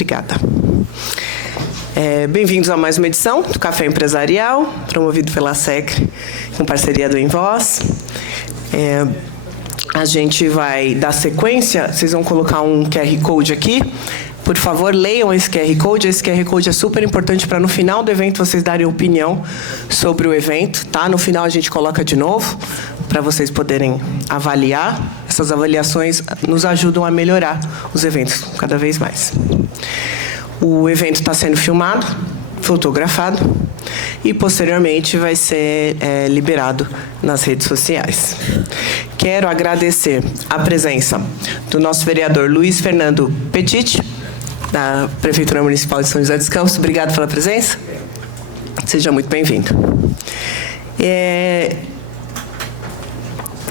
Obrigada. Bem-vindos a mais uma edição do Café Empresarial, promovido pela SECRE, com parceria do Invoz. A gente vai dar sequência, vocês vão colocar um QR Code aqui. Por favor, leiam esse QR Code. Esse QR Code é super importante para, no final do evento, vocês darem opinião sobre o evento. Tá? No final, a gente coloca de novo, para vocês poderem avaliar. Essas avaliações nos ajudam a melhorar os eventos cada vez mais. O evento está sendo filmado, fotografado e, posteriormente, vai ser liberado nas redes sociais. Quero agradecer a presença do nosso vereador Luiz Fernando Petit, da Prefeitura Municipal de São José dos Campos. Obrigado pela presença. Seja muito bem-vindo.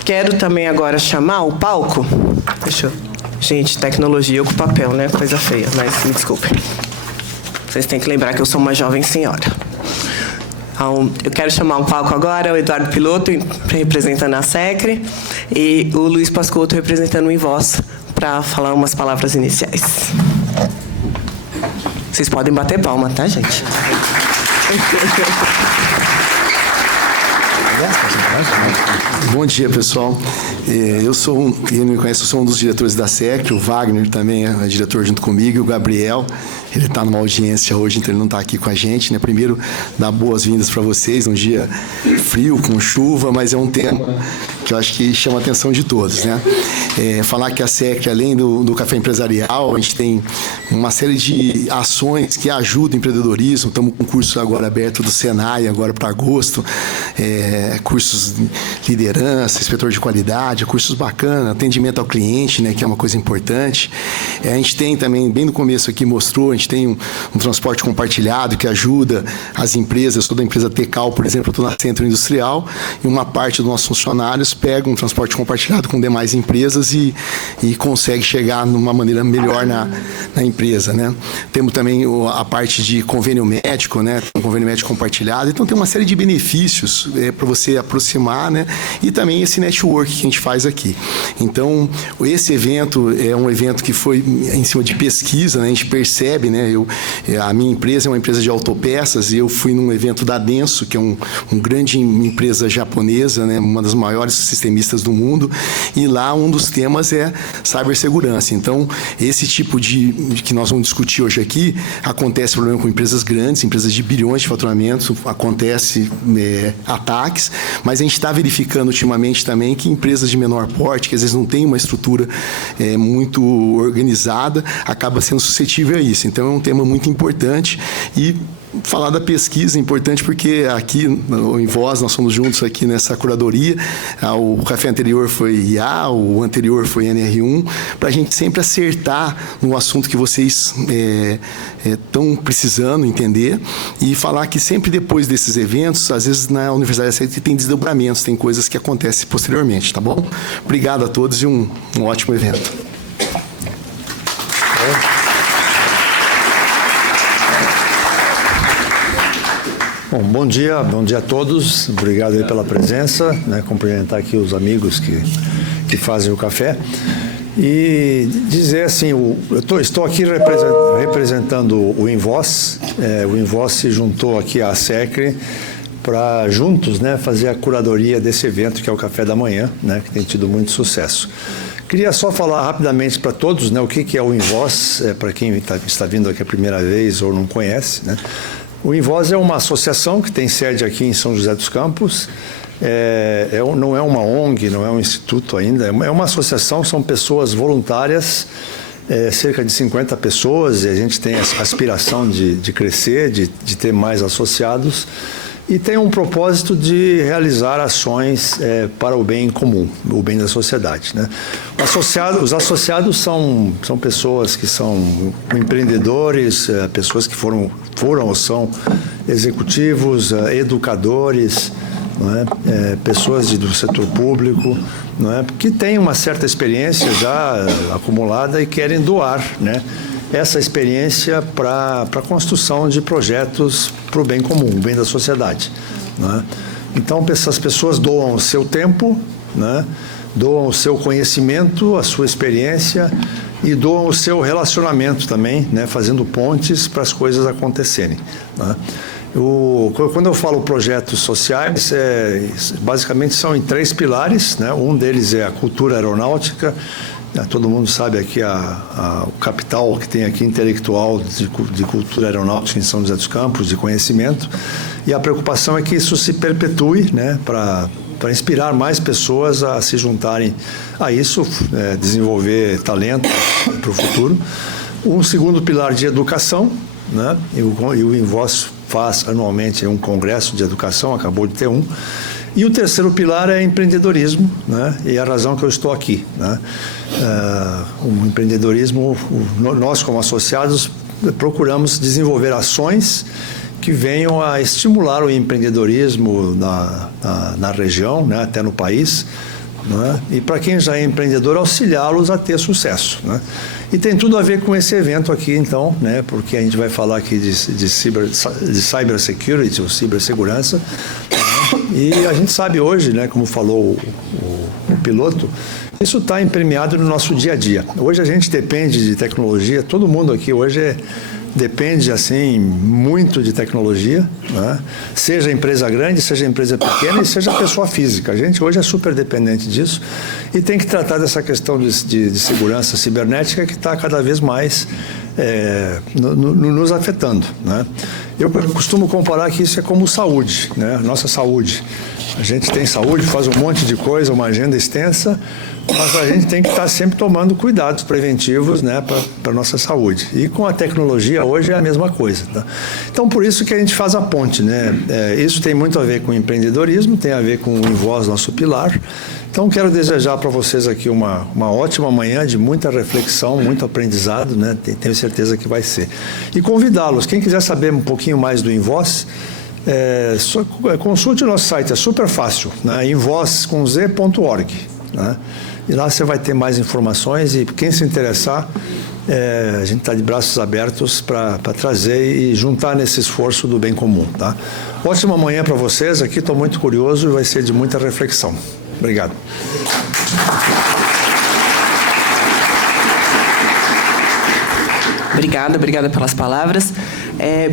Quero também agora chamar o palco. Gente, tecnologia com papel, né? Coisa feia, mas me desculpem. Vocês têm que lembrar que eu sou uma jovem senhora. Então, eu quero chamar o palco agora o Eduardo Piloto, representando a SECRE, e o Luiz Pascotto, representando o Invoz, para falar umas palavras iniciais. Vocês podem bater palma, tá, gente? Bom dia, pessoal. Quem não me conhece, eu sou um dos diretores da SECRE, o Wagner também é diretor junto comigo, e o Gabriel, ele está numa audiência hoje, então ele não está aqui com a gente, né? Primeiro, dar boas-vindas para vocês, um dia frio, com chuva, mas é um tema que eu acho que chama a atenção de todos, né? Falar que a SECRE, além do Café Empresarial, a gente tem uma série de ações que ajudam o empreendedorismo. Estamos com um curso agora aberto do Senai, agora para agosto, cursos de liderança, inspetor de qualidade, cursos bacanas, atendimento ao cliente, né, que é uma coisa importante. A gente tem também, bem no começo aqui mostrou, a gente tem um transporte compartilhado que ajuda as empresas. Eu sou da empresa Tecal, por exemplo, eu estou na Centro Industrial, e uma parte dos nossos funcionários pega um transporte compartilhado com demais empresas e consegue chegar de uma maneira melhor na empresa, né? Temos também a parte de convênio médico, né? Um convênio médico compartilhado. Então, tem uma série de benefícios para você aproximar, né? E também esse network que a gente faz aqui. Então, esse evento é um evento que foi em cima de pesquisa, né? A gente percebe, né? A minha empresa é uma empresa de autopeças e eu fui num evento da Denso, que é um grande empresa japonesa, né? Uma das maiores sistemistas do mundo, e lá um dos temas é cibersegurança. Então, esse tipo que nós vamos discutir hoje aqui, acontece problema com empresas grandes, empresas de bilhões de faturamento, acontece ataques, mas a gente está verificando ultimamente também que empresas de menor porte, que às vezes não tem uma estrutura muito organizada, acaba sendo suscetível a isso. Então, é um tema muito importante. E falar da pesquisa é importante porque aqui em Voz nós somos juntos aqui nessa curadoria. O café anterior foi IA, o anterior foi NR1, para a gente sempre acertar no assunto que vocês estão precisando entender, e falar que sempre depois desses eventos, às vezes na Universidade da SECRE tem desdobramentos, tem coisas que acontecem posteriormente, tá bom? Obrigado a todos e um ótimo evento. Bom dia a todos, obrigado aí pela presença, né, cumprimentar aqui os amigos que fazem o café e dizer assim, estou aqui representando o Invoz. O Invoz se juntou aqui à SECRE para juntos, né, fazer a curadoria desse evento que é o Café da Manhã, né, que tem tido muito sucesso. Queria só falar rapidamente para todos, né, o que é o Invoz, para quem está vindo aqui a primeira vez ou não conhece, né. O Invoz é uma associação que tem sede aqui em São José dos Campos. Não é uma ONG, não é um instituto ainda, é uma associação, são pessoas voluntárias, cerca de 50 pessoas, e a gente tem a aspiração de crescer, de ter mais associados, e tem um propósito de realizar ações para o bem comum, o bem da sociedade, né? Os associados são pessoas que são empreendedores, pessoas que foram ou são executivos, educadores, não é? Pessoas do setor público, não é? Que têm uma certa experiência já acumulada e querem doar, né, essa experiência para a construção de projetos para o bem comum, o bem da sociedade, não é? Então, essas pessoas doam o seu tempo, né, doam o seu conhecimento, a sua experiência, e doam o seu relacionamento também, né, fazendo pontes para as coisas acontecerem, né? Quando eu falo projetos sociais, basicamente são em 3 pilares, né? Um deles é a cultura aeronáutica. Todo mundo sabe aqui o capital que tem aqui intelectual de cultura aeronáutica em São José dos Campos, de conhecimento, e a preocupação é que isso se perpetue, né, para inspirar mais pessoas a se juntarem a isso, desenvolver talento para o futuro. Um segundo pilar de educação, né, e o Invoz faz anualmente um congresso de educação, acabou de ter um. E o terceiro pilar é empreendedorismo, né? E a razão que eu estou aqui, né? O empreendedorismo, nós como associados procuramos desenvolver ações que venham a estimular o empreendedorismo na região, né? Até no país, né? E para quem já é empreendedor, auxiliá-los a ter sucesso, né? E tem tudo a ver com esse evento aqui, então, né? Porque a gente vai falar aqui de cybersecurity, ou cibersegurança. E a gente sabe hoje, né, como falou o piloto, isso está impermeado no nosso dia a dia. Hoje a gente depende de tecnologia, todo mundo aqui hoje depende assim muito de tecnologia, né? Seja empresa grande, seja empresa pequena e seja pessoa física. A gente hoje é super dependente disso e tem que tratar dessa questão de segurança cibernética que está cada vez mais nos afetando, né? Eu costumo comparar que isso é como saúde, né? Nossa saúde. A gente tem saúde, faz um monte de coisa, uma agenda extensa, mas a gente tem que estar sempre tomando cuidados preventivos, né, para a nossa saúde. E com a tecnologia hoje é a mesma coisa, tá? Então, por isso que a gente faz a ponte, né? Isso tem muito a ver com empreendedorismo, tem a ver com o Invoz, nosso pilar. Então, quero desejar para vocês aqui uma ótima manhã de muita reflexão, muito aprendizado, né? Tenho certeza que vai ser. E convidá-los, quem quiser saber um pouquinho mais do Invoz, consulte o nosso site, é super fácil, né? invoz.org, né? E lá você vai ter mais informações e quem se interessar, a gente está de braços abertos para trazer e juntar nesse esforço do bem comum, tá? Ótima manhã para vocês, aqui estou muito curioso e vai ser de muita reflexão. Obrigado. Obrigada pelas palavras.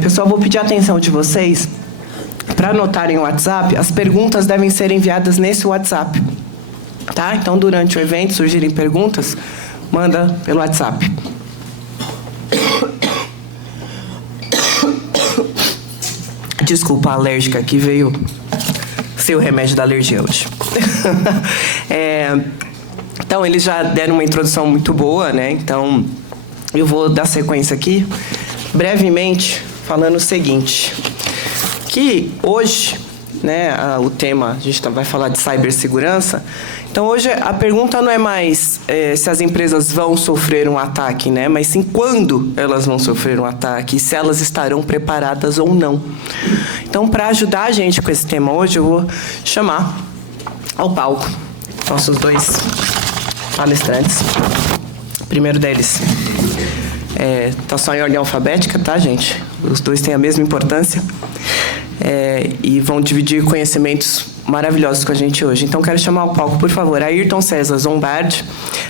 Pessoal, vou pedir a atenção de vocês para anotarem o WhatsApp. As perguntas devem ser enviadas nesse WhatsApp, tá? Então, durante o evento, surgirem perguntas, manda pelo WhatsApp. Desculpa, a alérgica aqui veio ser o remédio da alergia hoje. Então, eles já deram uma introdução muito boa, né? Então, eu vou dar sequência aqui, brevemente, falando o seguinte, que hoje, né, o tema, a gente vai falar de cibersegurança. Então, hoje, a pergunta não é mais se as empresas vão sofrer um ataque, né, mas sim quando elas vão sofrer um ataque e se elas estarão preparadas ou não. Então, para ajudar a gente com esse tema hoje, eu vou chamar ao palco nossos 2 palestrantes. O primeiro deles tá só em ordem alfabética, tá, gente? Os 2 têm a mesma importância e vão dividir conhecimentos maravilhosos com a gente hoje. Então, quero chamar ao palco, por favor, Ayrton César Zombardi,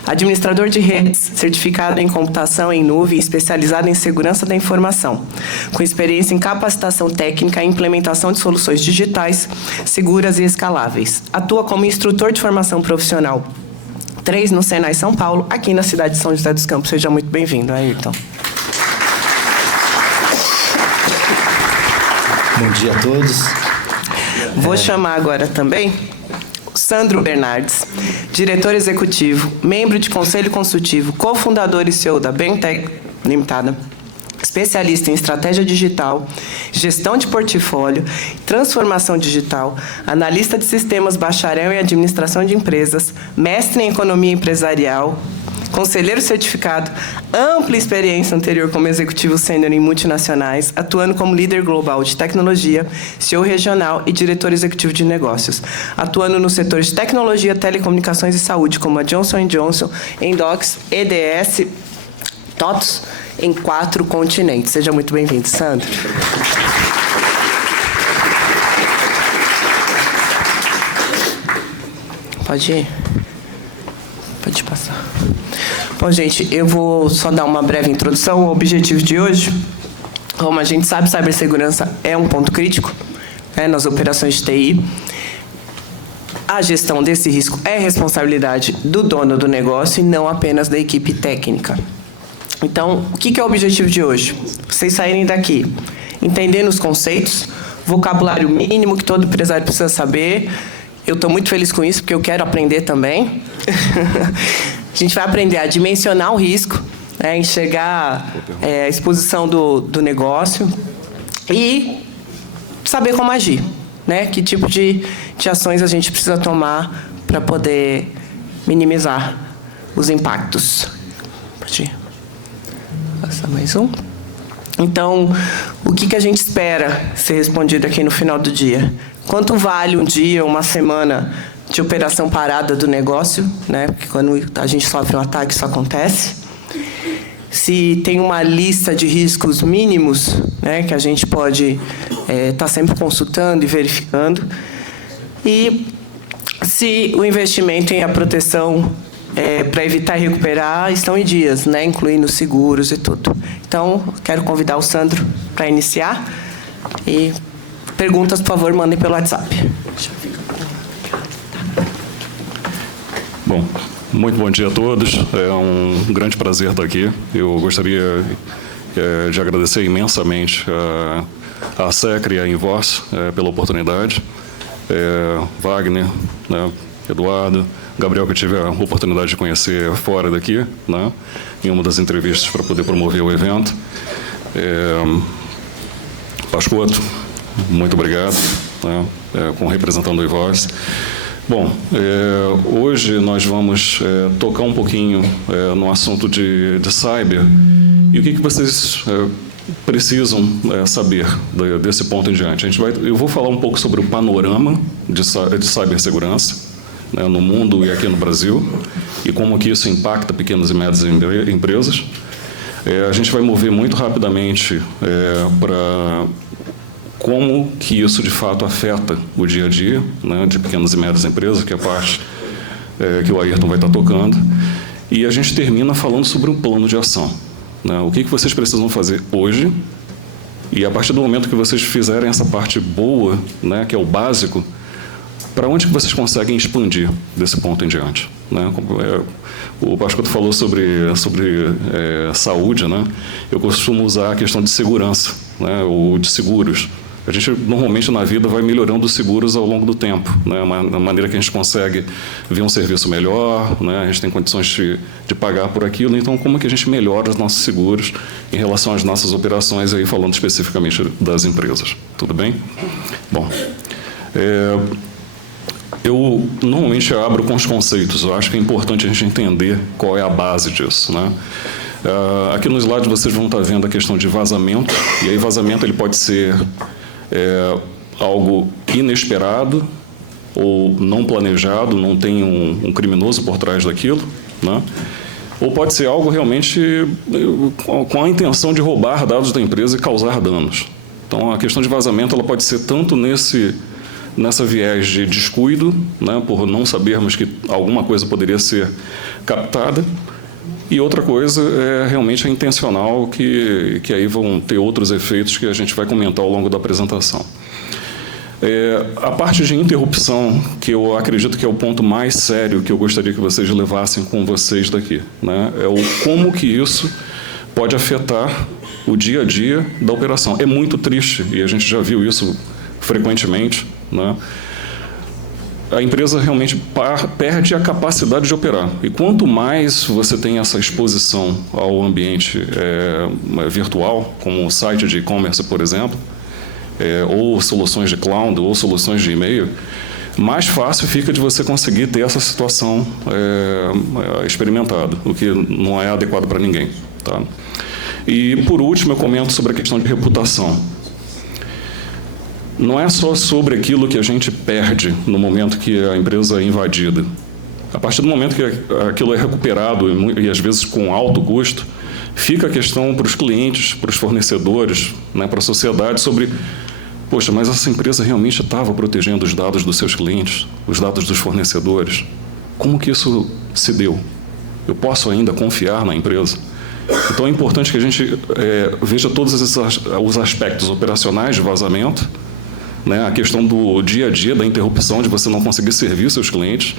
administrador de redes, certificado em computação em nuvem, especializado em segurança da informação, com experiência em capacitação técnica e implementação de soluções digitais, seguras e escaláveis. Atua como instrutor de formação profissional 3 no Senai São Paulo, aqui na cidade de São José dos Campos. Seja muito bem-vindo, Ayrton. Bom dia a todos. Vou chamar agora também o Sandro Bernardes, diretor executivo, membro de conselho consultivo, cofundador e CEO da Bentec Limitada, especialista em estratégia digital, gestão de portfólio, transformação digital, analista de sistemas, bacharel em administração de empresas, mestre em economia empresarial, conselheiro certificado, ampla experiência anterior como executivo sênior em multinacionais, atuando como líder global de tecnologia, CEO regional e diretor executivo de negócios, atuando nos setores de tecnologia, telecomunicações e saúde, como a Johnson & Johnson, Endox, EDS, TOTS, em 4 continentes. Seja muito bem-vindo, Sandro. Pode ir. Pode passar. Bom, gente, eu vou só dar uma breve introdução. O objetivo de hoje, como a gente sabe, cibersegurança é um ponto crítico, né, nas operações de TI. A gestão desse risco é responsabilidade do dono do negócio e não apenas da equipe técnica. Então, o que é o objetivo de hoje? Vocês saírem daqui entendendo os conceitos, vocabulário mínimo que todo empresário precisa saber. Eu estou muito feliz com isso, porque eu quero aprender também. A gente vai aprender a dimensionar o risco, né, enxergar a exposição do negócio e saber como agir, né? Que tipo de ações a gente precisa tomar para poder minimizar os impactos. Pode passar mais um. Então, o que a gente espera ser respondido aqui no final do dia? Quanto vale um dia, uma semana de operação parada do negócio, né? Porque quando a gente sofre um ataque, isso acontece. Se tem uma lista de riscos mínimos, né, que a gente pode estar sempre consultando e verificando. E se o investimento em a proteção para evitar e recuperar estão em dias, né, incluindo seguros e tudo. Então, quero convidar o Sandro para iniciar. E perguntas, por favor, mandem pelo WhatsApp. Bom, muito bom dia a todos. É um grande prazer estar aqui. Eu gostaria de agradecer imensamente a SECR e a Invoz pela oportunidade. Wagner, né, Eduardo, Gabriel, que eu tive a oportunidade de conhecer fora daqui, né, em uma das entrevistas para poder promover o evento. Pascotto, muito obrigado, né, representando a Invoz. Bom, hoje nós vamos tocar um pouquinho no assunto de cyber e o que vocês precisam saber desse ponto em diante. Eu vou falar um pouco sobre o panorama de cibersegurança, né, no mundo e aqui no Brasil e como que isso impacta pequenas e médias empresas. A gente vai mover muito rapidamente para como que isso, de fato, afeta o dia a dia, né, de pequenas e médias empresas, que é a parte que o Ayrton vai estar tocando. E a gente termina falando sobre um plano de ação, né, o que vocês precisam fazer hoje, e a partir do momento que vocês fizerem essa parte boa, né, que é o básico, para onde que vocês conseguem expandir desse ponto em diante, né? O Pascotto falou sobre saúde, né? Eu costumo usar a questão de segurança, né, ou de seguros. A gente, normalmente, na vida, vai melhorando os seguros ao longo do tempo, né? A maneira que a gente consegue ver um serviço melhor, né? A gente tem condições de pagar por aquilo. Então, como que a gente melhora os nossos seguros em relação às nossas operações, aí falando especificamente das empresas? Tudo bem? Bom, eu normalmente abro com os conceitos. Eu acho que é importante a gente entender qual é a base disso, né? Aqui no slide vocês vão estar vendo a questão de vazamento. E aí vazamento ele pode ser algo inesperado ou não planejado, não tem um criminoso por trás daquilo, né? Ou pode ser algo realmente com a intenção de roubar dados da empresa e causar danos. Então, a questão de vazamento ela pode ser tanto nessa viés de descuido, né, por não sabermos que alguma coisa poderia ser captada, e outra coisa é realmente a intencional, que aí vão ter outros efeitos que a gente vai comentar ao longo da apresentação. A parte de interrupção, que eu acredito que é o ponto mais sério que eu gostaria que vocês levassem com vocês daqui, né, é o como que isso pode afetar o dia a dia da operação. É muito triste, e a gente já viu isso frequentemente, né? A empresa realmente perde a capacidade de operar. E quanto mais você tem essa exposição ao ambiente virtual, como o site de e-commerce, por exemplo, ou soluções de cloud, ou soluções de e-mail, mais fácil fica de você conseguir ter essa situação experimentada, o que não é adequado para ninguém, tá? E, por último, eu comento sobre a questão de reputação. Não é só sobre aquilo que a gente perde no momento que a empresa é invadida. A partir do momento que aquilo é recuperado, e às vezes com alto custo, fica a questão para os clientes, para os fornecedores, né, para a sociedade, sobre, poxa, mas essa empresa realmente estava protegendo os dados dos seus clientes, os dados dos fornecedores. Como que isso se deu? Eu posso ainda confiar na empresa? Então, é importante que a gente veja todos os aspectos operacionais de vazamento, né, a questão do dia a dia, da interrupção, de você não conseguir servir seus clientes,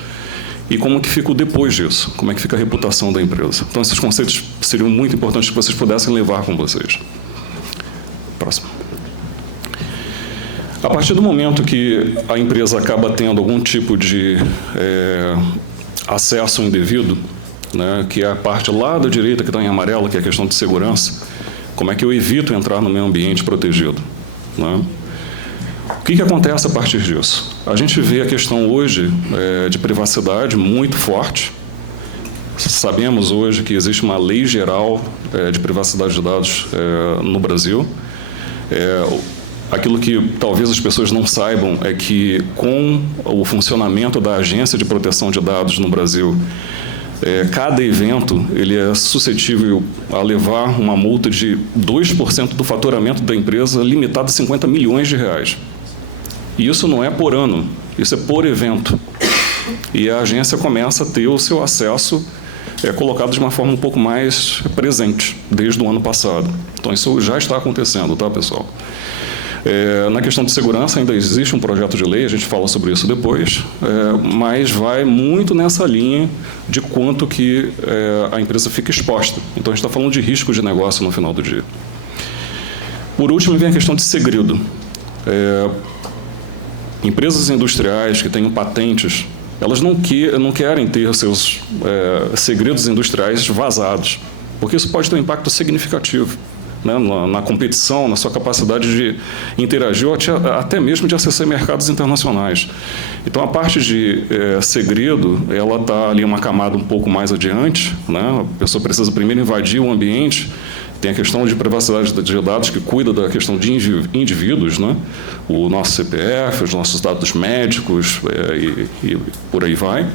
e como que fica o depois disso, como é que fica a reputação da empresa. Então, esses conceitos seriam muito importantes que vocês pudessem levar com vocês. Próximo. A partir do momento que a empresa acaba tendo algum tipo de acesso indevido, né, que é a parte lá da direita que está em amarelo, que é a questão de segurança, como é que eu evito entrar no meu ambiente protegido, né? O que acontece a partir disso? A gente vê a questão hoje de privacidade muito forte. Sabemos hoje que existe uma lei geral de privacidade de dados no Brasil. Aquilo que talvez as pessoas não saibam é que, com o funcionamento da Agência de Proteção de Dados no Brasil, cada evento ele é suscetível a levar uma multa de 2% do faturamento da empresa, limitada a 50 milhões de reais. E isso não é por ano, isso é por evento. E a agência começa a ter o seu acesso colocado de uma forma um pouco mais presente, desde o ano passado. Então, isso já está acontecendo, tá, pessoal? Na questão de segurança, ainda existe um projeto de lei, a gente fala sobre isso depois, mas vai muito nessa linha de quanto que a empresa fica exposta. Então, a gente está falando de risco de negócio no final do dia. Por último, vem a questão de segredo. Empresas industriais que tenham patentes, elas não querem ter seus segredos industriais vazados, porque isso pode ter um impacto significativo, né, na competição, na sua capacidade de interagir, ou até mesmo de acessar mercados internacionais. Então, a parte de segredo, ela está ali uma camada um pouco mais adiante, né? A pessoa precisa primeiro invadir o ambiente. Tem a questão de privacidade de dados, que cuida da questão de indivíduos, né? O nosso CPF, os nossos dados médicos e por aí vai.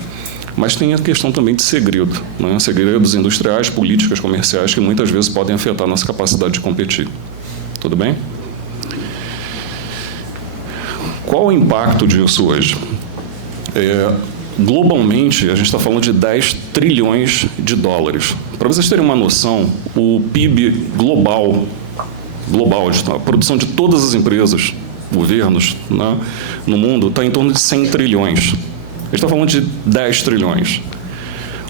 Mas tem a questão também de segredo, né? Segredos industriais, políticas, comerciais, que muitas vezes podem afetar a nossa capacidade de competir. Tudo bem? Qual o impacto disso hoje? Globalmente, a gente está falando de 10 trilhões de dólares. Para vocês terem uma noção, o PIB global, a produção de todas as empresas, governos, né, no mundo, está em torno de 100 trilhões. A gente está falando de 10 trilhões.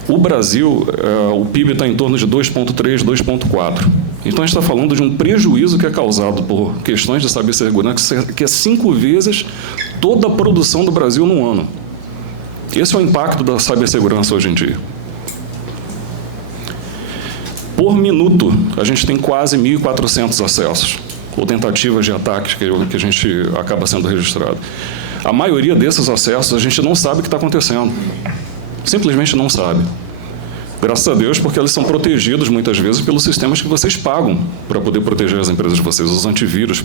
O Brasil, o PIB está em torno de 2,3, 2,4. Então, a gente está falando de um prejuízo que é causado por questões de cibersegurança, que é 5 vezes toda a produção do Brasil no ano. Esse é o impacto da cibersegurança hoje em dia. Por minuto, a gente tem quase 1.400 acessos, ou tentativas de ataque que a gente acaba sendo registrado. A maioria desses acessos, a gente não sabe o que está acontecendo. Simplesmente não sabe. Graças a Deus, porque eles são protegidos, muitas vezes, pelos sistemas que vocês pagam para poder proteger as empresas de vocês, os antivírus,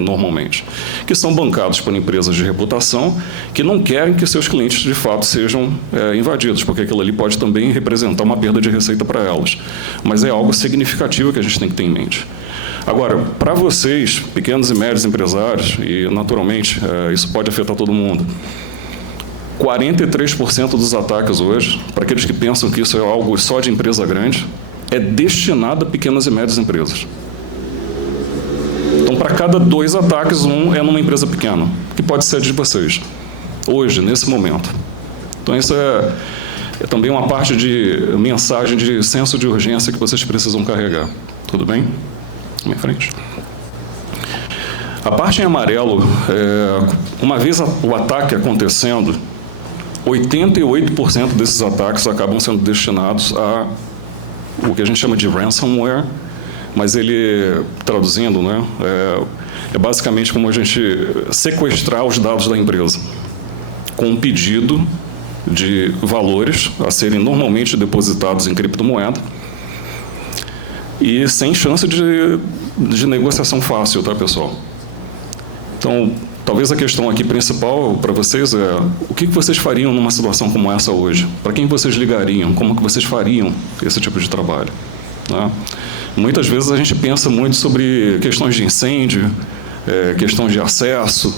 normalmente, que são bancados por empresas de reputação que não querem que seus clientes, de fato, sejam invadidos, porque aquilo ali pode também representar uma perda de receita para elas. Mas é algo significativo que a gente tem que ter em mente. Agora, para vocês, pequenos e médios empresários, e, naturalmente, isso pode afetar todo mundo, 43% dos ataques hoje, para aqueles que pensam que isso é algo só de empresa grande, é destinado a pequenas e médias empresas. Então, para cada 2 ataques, um é numa empresa pequena, que pode ser de vocês, hoje, nesse momento. Então, isso é também uma parte de mensagem de senso de urgência que vocês precisam carregar. Tudo bem? Vamos em frente. A parte em amarelo, uma vez o ataque acontecendo, 88% desses ataques acabam sendo destinados a o que a gente chama de ransomware, mas ele, traduzindo, né, é basicamente como a gente sequestrar os dados da empresa, com um pedido de valores a serem normalmente depositados em criptomoeda e sem chance de negociação fácil, tá, pessoal? Então, talvez a questão aqui principal para vocês é o que vocês fariam numa situação como essa hoje? Para quem vocês ligariam? Como que vocês fariam esse tipo de trabalho? Né? Muitas vezes a gente pensa muito sobre questões de incêndio, questões de acesso,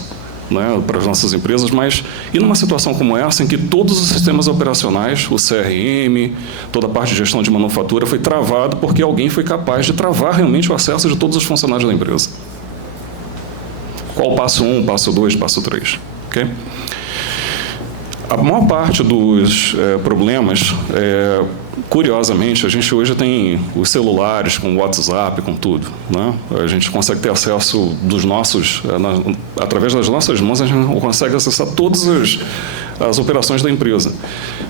né, para as nossas empresas, mas e numa situação como essa, em que todos os sistemas operacionais, o CRM, toda a parte de gestão de manufatura foi travado porque alguém foi capaz de travar realmente o acesso de todos os funcionários da empresa. Qual o passo 1, passo 2, passo 3? Okay? A maior parte dos problemas, curiosamente, a gente hoje tem os celulares com WhatsApp, com tudo, né? A gente consegue ter acesso dos nossos, através das nossas mãos, a gente consegue acessar todas as operações da empresa.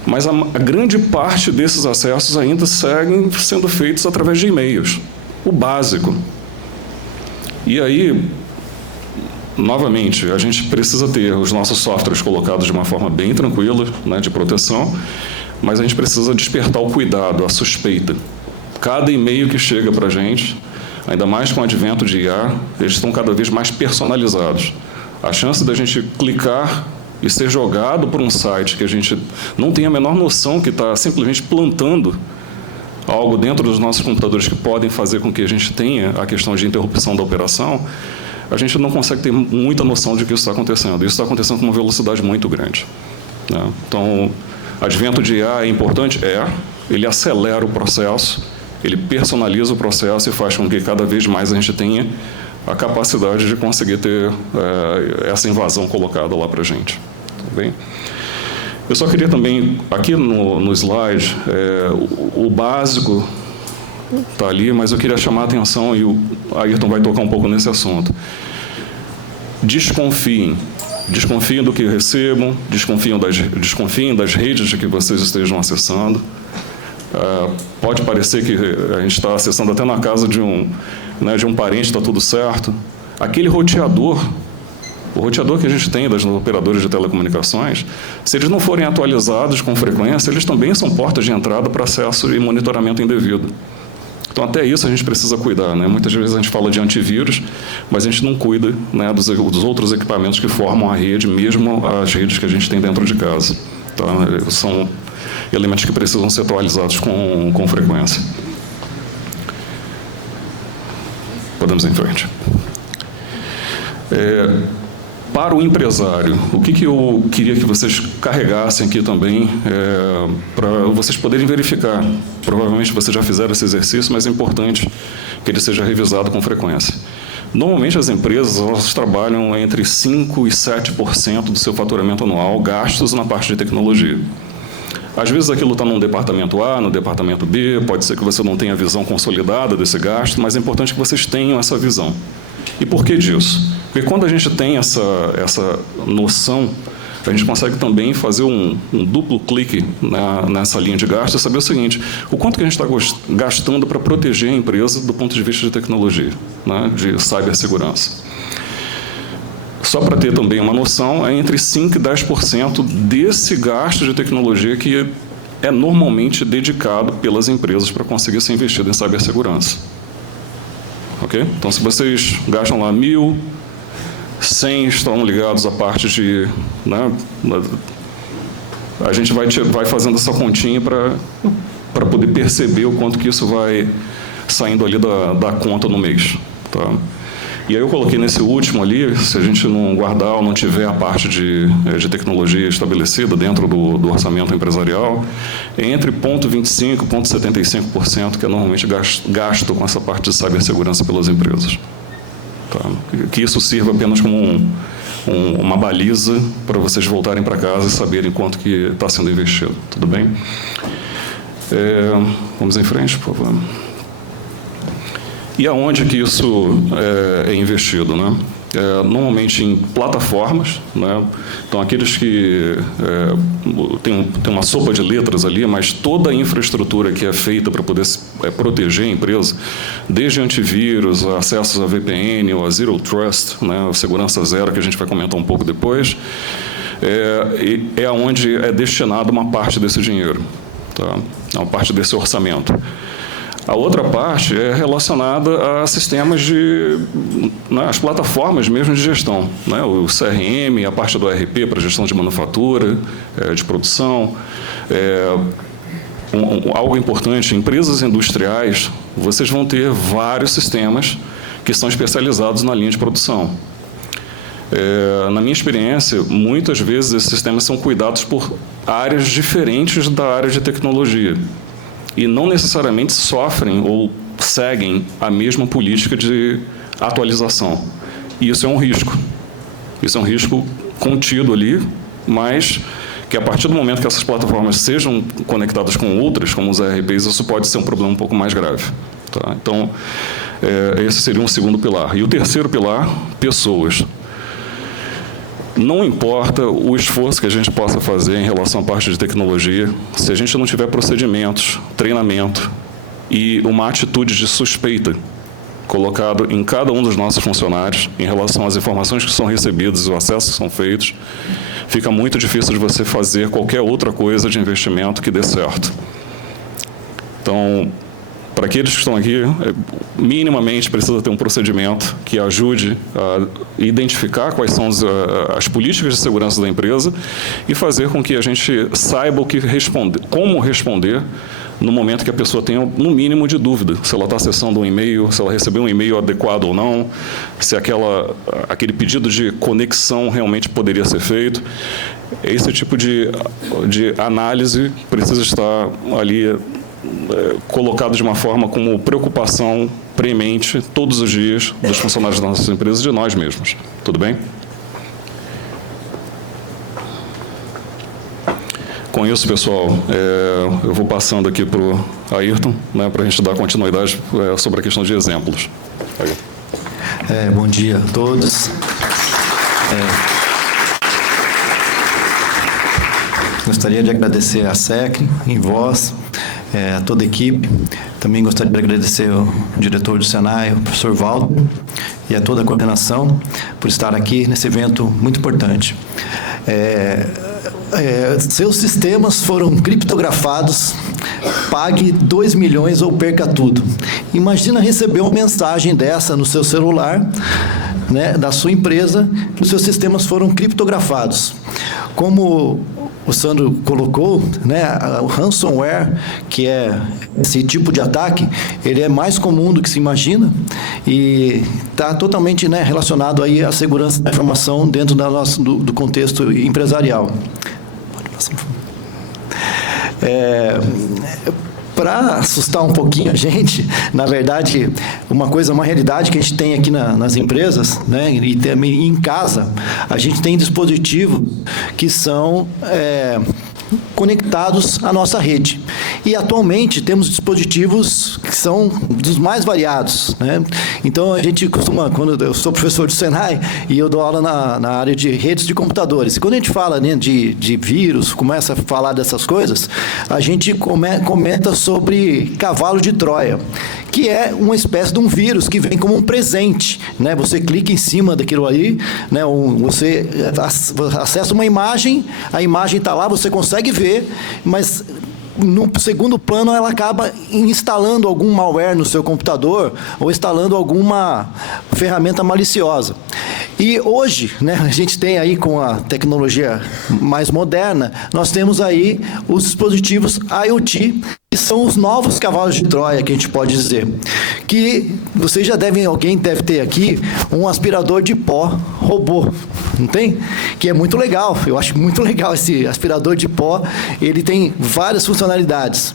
Mas a grande parte desses acessos ainda seguem sendo feitos através de e-mails, o básico. E aí, novamente, a gente precisa ter os nossos softwares colocados de uma forma bem tranquila, né, de proteção, mas a gente precisa despertar o cuidado, a suspeita. Cada e-mail que chega para a gente, ainda mais com o advento de IA, eles estão cada vez mais personalizados. A chance da gente clicar e ser jogado por um site que a gente não tem a menor noção que está simplesmente plantando algo dentro dos nossos computadores que podem fazer com que a gente tenha a questão de interrupção da operação, a gente não consegue ter muita noção de que isso está acontecendo. Isso está acontecendo com uma velocidade muito grande, né? Então, advento de IA é importante? Ele acelera o processo, ele personaliza o processo e faz com que cada vez mais a gente tenha a capacidade de conseguir ter essa invasão colocada lá para a gente. Tá bem? Eu só queria também, aqui no slide, o básico está ali, mas eu queria chamar a atenção, e o Ayrton vai tocar um pouco nesse assunto. Desconfiem do que recebam, desconfiem das redes de que vocês estejam acessando. Pode parecer que a gente está acessando até na casa de um parente, está tudo certo. Aquele roteador, o roteador que a gente tem das operadoras de telecomunicações, se eles não forem atualizados com frequência, eles também são portas de entrada para acesso e monitoramento indevido. Então, até isso a gente precisa cuidar, né? Muitas vezes a gente fala de antivírus, mas a gente não cuida, né, dos outros equipamentos que formam a rede, mesmo as redes que a gente tem dentro de casa. Tá? São elementos que precisam ser atualizados com frequência. Podemos ir em frente. Para o empresário, o que eu queria que vocês carregassem aqui também, para vocês poderem verificar. Provavelmente vocês já fizeram esse exercício, mas é importante que ele seja revisado com frequência. Normalmente as empresas elas trabalham entre 5% e 7% do seu faturamento anual gastos na parte de tecnologia. Às vezes aquilo está num departamento A, no departamento B, pode ser que você não tenha a visão consolidada desse gasto, mas é importante que vocês tenham essa visão. E por que disso? Porque quando a gente tem essa noção, a gente consegue também fazer um duplo clique nessa linha de gasto e saber o seguinte: o quanto que a gente está gastando para proteger a empresa do ponto de vista de tecnologia, né, de cibersegurança. Só para ter também uma noção, é entre 5% e 10% desse gasto de tecnologia que é normalmente dedicado pelas empresas para conseguir ser investido em cibersegurança. Ok? Então, se vocês gastam lá 1.000, 100 estão ligados à parte de... né, a gente vai fazendo essa continha para poder perceber o quanto que isso vai saindo ali da conta no mês. Tá? E aí eu coloquei nesse último ali, se a gente não guardar ou não tiver a parte de tecnologia estabelecida dentro do orçamento empresarial, é entre 0,25% e 0,75% que é normalmente gasto com essa parte de cibersegurança pelas empresas. Tá? Que isso sirva apenas como uma baliza para vocês voltarem para casa e saberem quanto que está sendo investido. Tudo bem? Vamos em frente, por favor. E aonde que isso é investido, né? Normalmente em plataformas, né? Então aqueles que tem uma sopa de letras ali, mas toda a infraestrutura que é feita para poder proteger a empresa, desde antivírus, acessos a VPN ou a Zero Trust, né? A segurança zero, que a gente vai comentar um pouco depois, é aonde é destinada uma parte desse dinheiro, tá? Uma parte desse orçamento. A outra parte é relacionada a sistemas as plataformas mesmo de gestão, né? O CRM, a parte do ERP para gestão de manufatura, de produção. Algo importante, empresas industriais, vocês vão ter vários sistemas que são especializados na linha de produção. Na minha experiência, muitas vezes esses sistemas são cuidados por áreas diferentes da área de tecnologia e não necessariamente sofrem ou seguem a mesma política de atualização. E isso é um risco. Isso é um risco contido ali, mas que a partir do momento que essas plataformas sejam conectadas com outras, como os ERPs, isso pode ser um problema um pouco mais grave. Tá? Então, esse seria um segundo pilar. E o terceiro pilar, pessoas. Não importa o esforço que a gente possa fazer em relação à parte de tecnologia, se a gente não tiver procedimentos, treinamento e uma atitude de suspeita colocado em cada um dos nossos funcionários em relação às informações que são recebidas e os acessos que são feitos, fica muito difícil de você fazer qualquer outra coisa de investimento que dê certo. Então, para aqueles que estão aqui, minimamente precisa ter um procedimento que ajude a identificar quais são as políticas de segurança da empresa e fazer com que a gente saiba como responder no momento que a pessoa tenha, no mínimo, de dúvida. Se ela está acessando um e-mail, se ela recebeu um e-mail adequado ou não, se aquele pedido de conexão realmente poderia ser feito. Esse tipo de análise precisa estar ali colocado de uma forma como preocupação premente todos os dias dos funcionários das nossas empresas e de nós mesmos. Tudo bem? Com isso, pessoal, eu vou passando aqui para o Ayrton, né, para a gente dar continuidade sobre a questão de exemplos. Bom dia a todos. Gostaria de agradecer à SEC, em voz, a toda a equipe. Também gostaria de agradecer ao diretor do Senai, o professor Walter, e a toda a coordenação por estar aqui nesse evento muito importante. Seus sistemas foram criptografados, pague 2 milhões ou perca tudo. Imagina receber uma mensagem dessa no seu celular, né, da sua empresa, que os seus sistemas foram criptografados. Como o Sandro colocou, né, o ransomware, que é esse tipo de ataque, ele é mais comum do que se imagina e está totalmente, né, relacionado aí à segurança da informação dentro do contexto empresarial. Pode passar, por favor. Para assustar um pouquinho a gente, na verdade, uma realidade que a gente tem aqui nas empresas, né, e também em casa, a gente tem dispositivos que são conectados à nossa rede. E, atualmente, temos dispositivos que são dos mais variados, né? Então, a gente costuma, quando eu sou professor do Senai, e eu dou aula na área de redes de computadores, e quando a gente fala, né, de vírus, começa a falar dessas coisas, a gente comenta sobre cavalo de Troia, que é uma espécie de um vírus que vem como um presente, né? Você clica em cima daquilo ali, né? Você acessa uma imagem, a imagem está lá, você consegue ver, mas no segundo plano ela acaba instalando algum malware no seu computador ou instalando alguma ferramenta maliciosa. E hoje, né, a gente tem aí, com a tecnologia mais moderna, nós temos aí os dispositivos IoT, que são os novos cavalos de Troia, que a gente pode dizer. Que vocês já alguém deve ter aqui um aspirador de pó robô, não tem? Que é muito legal, eu acho muito legal esse aspirador de pó, ele tem várias funcionalidades.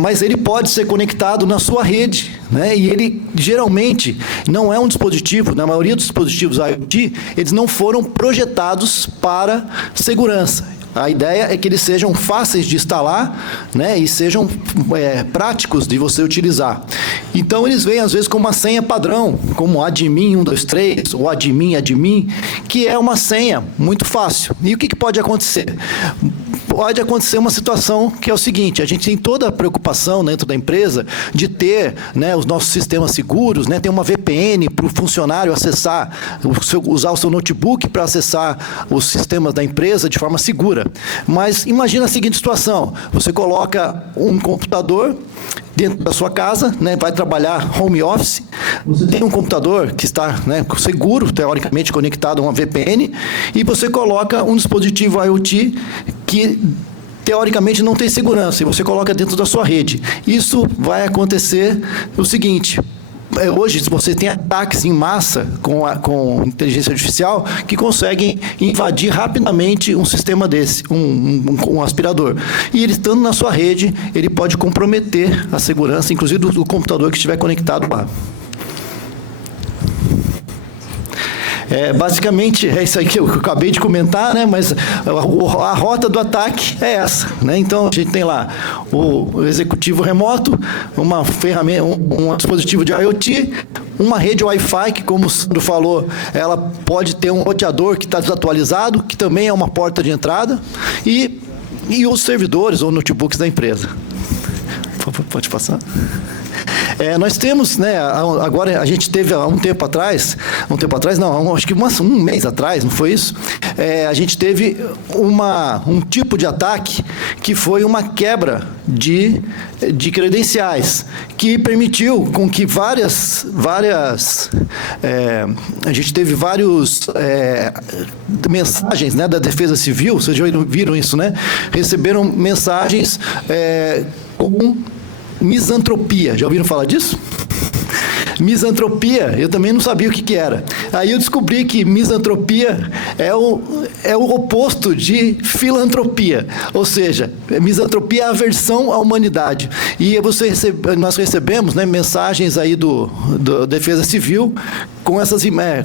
Mas ele pode ser conectado na sua rede, né? E ele geralmente não é um dispositivo, na maioria dos dispositivos IoT, eles não foram projetados para segurança. A ideia é que eles sejam fáceis de instalar, né, e sejam práticos de você utilizar. Então, eles vêm, às vezes, com uma senha padrão, como admin 123 ou admin, que é uma senha muito fácil. E o que pode acontecer? Pode acontecer uma situação que é o seguinte: a gente tem toda a preocupação dentro da empresa de ter, né, os nossos sistemas seguros, né, ter uma VPN para o funcionário acessar, usar o seu notebook para acessar os sistemas da empresa de forma segura. Mas imagina a seguinte situação: você coloca um computador dentro da sua casa, né, vai trabalhar home office, você tem um computador que está, né, seguro, teoricamente conectado a uma VPN, e você coloca um dispositivo IoT que teoricamente não tem segurança, e você coloca dentro da sua rede. Isso vai acontecer o seguinte: hoje você tem ataques em massa com inteligência artificial que conseguem invadir rapidamente um sistema desse, um aspirador. E ele estando na sua rede, ele pode comprometer a segurança, inclusive do computador que estiver conectado lá. Basicamente, é isso aí que eu acabei de comentar, né? Mas a rota do ataque é essa, né? Então, a gente tem lá o executivo remoto, uma ferramenta, um dispositivo de IoT, uma rede Wi-Fi, que, como o Sandro falou, ela pode ter um roteador que está desatualizado, que também é uma porta de entrada, e os servidores ou notebooks da empresa. Pode passar? Nós temos, né, agora a gente teve há um tempo atrás, não, acho que um mês atrás, não foi isso? A gente teve um tipo de ataque que foi uma quebra de credenciais, que permitiu com que a gente teve vários mensagens, né, da Defesa Civil, vocês já viram isso, né? Receberam mensagens com misantropia. Já ouviram falar disso? Misantropia, eu também não sabia o que era. Aí eu descobri que misantropia é o oposto de filantropia, ou seja, misantropia é a aversão à humanidade. E nós recebemos, né, mensagens aí do Defesa Civil com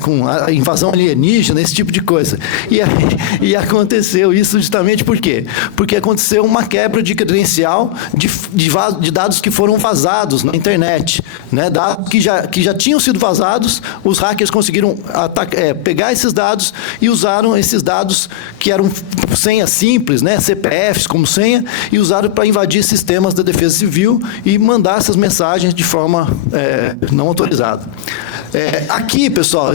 com a invasão alienígena, esse tipo de coisa. E aconteceu isso justamente por quê? Porque aconteceu uma quebra de credencial de dados que foram vazados na internet, né, dados que já tinham sido vazados. Os hackers conseguiram pegar esses dados e usaram esses dados que eram senhas simples, né, CPFs como senha, e usaram para invadir sistemas da Defesa Civil e mandar essas mensagens de forma não autorizada. Aqui, pessoal,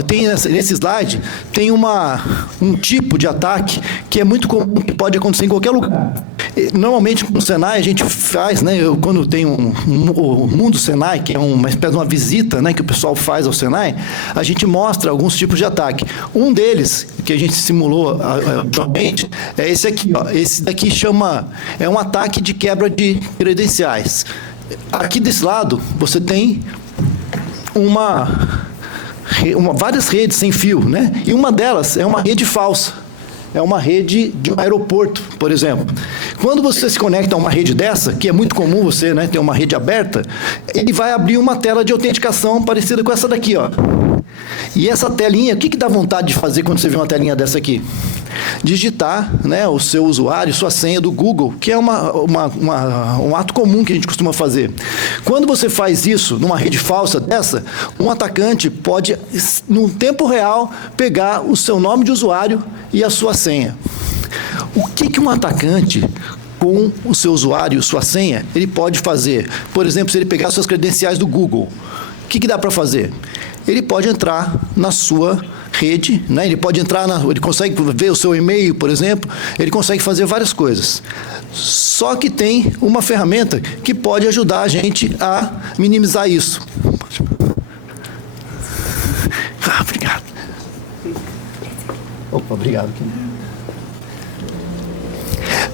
nesse slide, tem um tipo de ataque que é muito comum, que pode acontecer em qualquer lugar. Normalmente, no Senai, a gente faz, né, quando tem o Mundo Senai, que é uma espécie de uma visita, né, que o pessoal faz ao Senai, a gente mostra alguns tipos de ataque. Um deles, que a gente simulou atualmente, é esse aqui. Esse daqui é um ataque de quebra de credenciais. Aqui desse lado, você tem várias redes sem fio, né? E uma delas é uma rede falsa. É uma rede de um aeroporto, por exemplo. Quando você se conecta a uma rede dessa, que é muito comum você, né, ter uma rede aberta, ele vai abrir uma tela de autenticação parecida com essa daqui, ó. E essa telinha, o que dá vontade de fazer quando você vê uma telinha dessa aqui? Digitar, né, o seu usuário, sua senha do Google, que é um ato comum que a gente costuma fazer. Quando você faz isso numa rede falsa dessa, um atacante pode, no tempo real, pegar o seu nome de usuário e a sua senha. O que um atacante, com o seu usuário e sua senha, ele pode fazer? Por exemplo, se ele pegar suas credenciais do Google, o que dá para fazer? Ele pode entrar na sua rede, né? Ele consegue ver o seu e-mail, por exemplo, ele consegue fazer várias coisas. Só que tem uma ferramenta que pode ajudar a gente a minimizar isso. Obrigado. Opa, obrigado.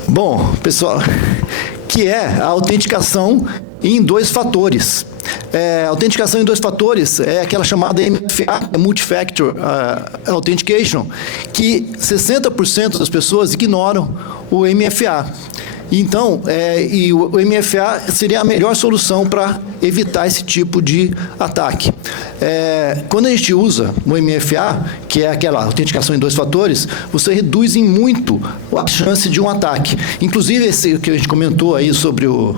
Bom, pessoal, que é a autenticação em 2 fatores. Autenticação em 2 fatores é aquela chamada MFA, Multifactor Authentication, que 60% das pessoas ignoram o MFA. Então, o MFA seria a melhor solução para evitar esse tipo de ataque. Quando a gente usa o MFA, que é aquela autenticação em 2 fatores, você reduz em muito a chance de um ataque. Inclusive, esse que a gente comentou aí sobre o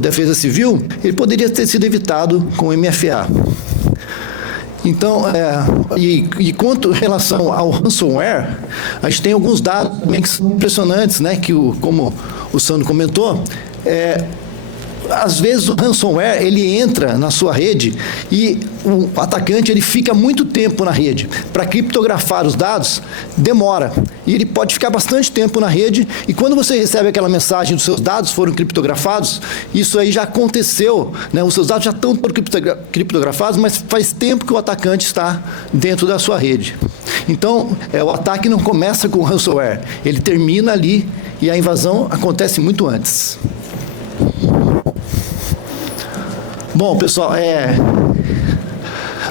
Defesa Civil, ele poderia ter sido evitado com o MFA. Então, quanto em relação ao ransomware, a gente tem alguns dados também que são impressionantes, né? Que, como o Sandro comentou, às vezes o ransomware ele entra na sua rede e o atacante ele fica muito tempo na rede. Para criptografar os dados, demora. E ele pode ficar bastante tempo na rede, e quando você recebe aquela mensagem dos seus dados foram criptografados, isso aí já aconteceu, né? Os seus dados já estão criptografados, mas faz tempo que o atacante está dentro da sua rede. Então, o ataque não começa com o ransomware, ele termina ali e a invasão acontece muito antes. Bom, pessoal,